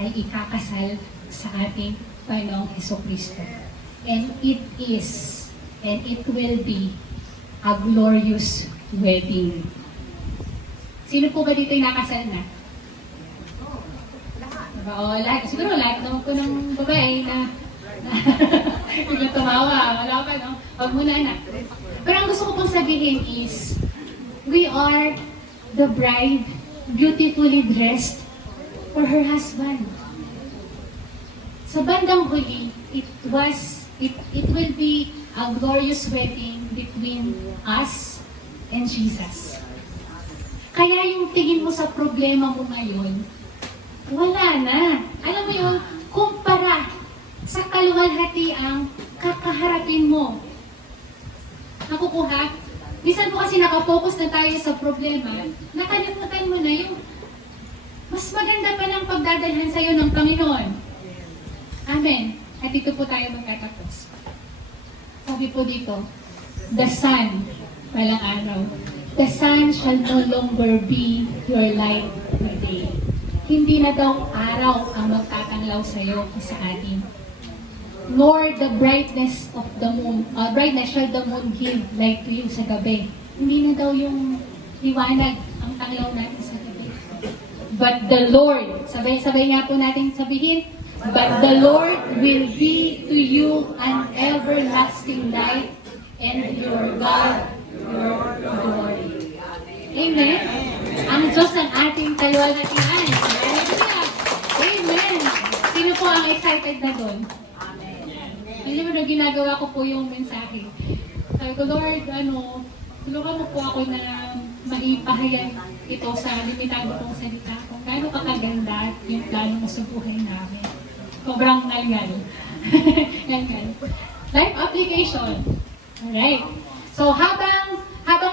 ay ikakasal sa ating Panginoong Hesukristo. And it is, and it will be, a glorious wedding. Sino po ba dito yung nakasal na? Diba? O, lahat. Siguro lahat naman po ng babae na biglang tumawa. Wala pa, no? Wag muna na. Pero ang gusto ko pong sabihin is, we are the bride beautifully dressed for her husband. Sa bandang huli, it will be a glorious wedding between us and Jesus. Kaya yung tingin mo sa problema mo ngayon, wala na. Alam mo yun, kumpara sa kaluwalhatiang kakaharapin mo. Nakukuha? Minsan po kasi nakapokus na tayo sa problema, nakalimutan mo na yung mas maganda pa ng pagdadalhan sa'yo ng Panginoon. Amen. At dito po tayo magtatapos. Sabi po dito, the sun, walang araw, the sun shall no longer be your light by day. Hindi na daw araw ang magtatanglaw sa iyo o sa atin. Nor the brightness of the moon, brightness shall the moon give light to you sa gabi. Hindi na daw yung liwanag ang tanglaw natin sa gabi. But the Lord, sabay-sabay nga po natin sabihin, but the Lord will be to you an everlasting light, and your God, your glory. Amen? Ang Diyos ang ating kaluwalhatian. Hallelujah! Amen! Sino po ang excited na doon? Alam mo na ginagawa ko po yung mensahe. Sabi ko, Lord, tulungan mo po ako na maipahayag ito sa limitado kong salita. Kung gaano kakaganda yung plano mo sa buhay namin. Sobrang ngalngal. Ngalngal. Life application. Alright. So, habang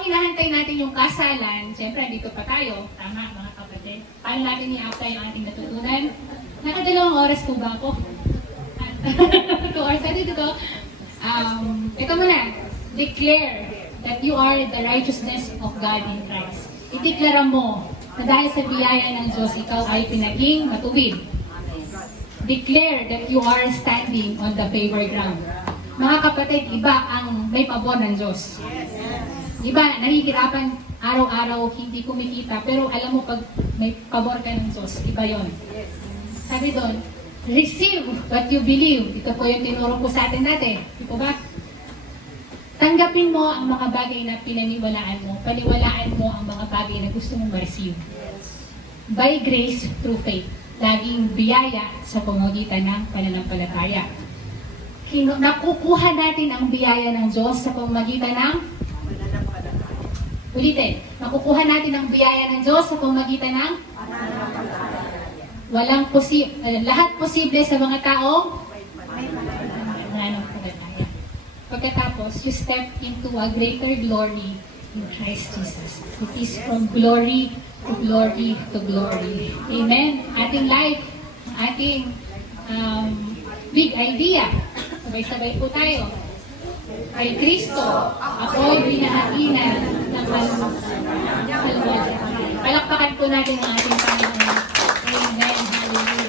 hinahantay natin yung kasalan, siyempre, dito pa tayo. Tama, mga kapatid. Paano natin i-apply ang ating natutunan? Nakadalawang oras po ba ako? 2 hours na dito. Ito muna. Declare that you are the righteousness of God in Christ. Ideklara mo na dahil sa biyaya ng Diyos, ikaw ay pinaging matuwid. Declare that you are standing on the favor ground. Mga kapatid, iba ang may pabor ng Diyos. Iba, nahihirapan araw-araw, hindi kumikita, pero alam mo pag may pabor ka ng Diyos, iba yon. Sabi doon, receive what you believe. Ito po yung tinuro ko sa atin dati. Di po ba? Tanggapin mo ang mga bagay na pinaniwalaan mo. Paniwalaan mo ang mga bagay na gusto mong ma-receive. By grace, through faith. Laging biyaya sa pamamagitan ng pananampalataya. Nakukuha natin ang biyaya ng Diyos sa pamamagitan ng ulitin. Nakukuha natin ang biyaya ng Diyos sa pamamagitan ng lahat posible sa mga taong pananampalataya. Pagkatapos, you step into a greater glory in Christ Jesus. It is from glory to glory to glory. Amen? Ating life, ating big idea. Sabay-sabay po tayo. Kay Kristo, ako'y binahaginan ng kaluluwa. Palakpakan po natin ang ating Panginoon. Amen. Hallelujah.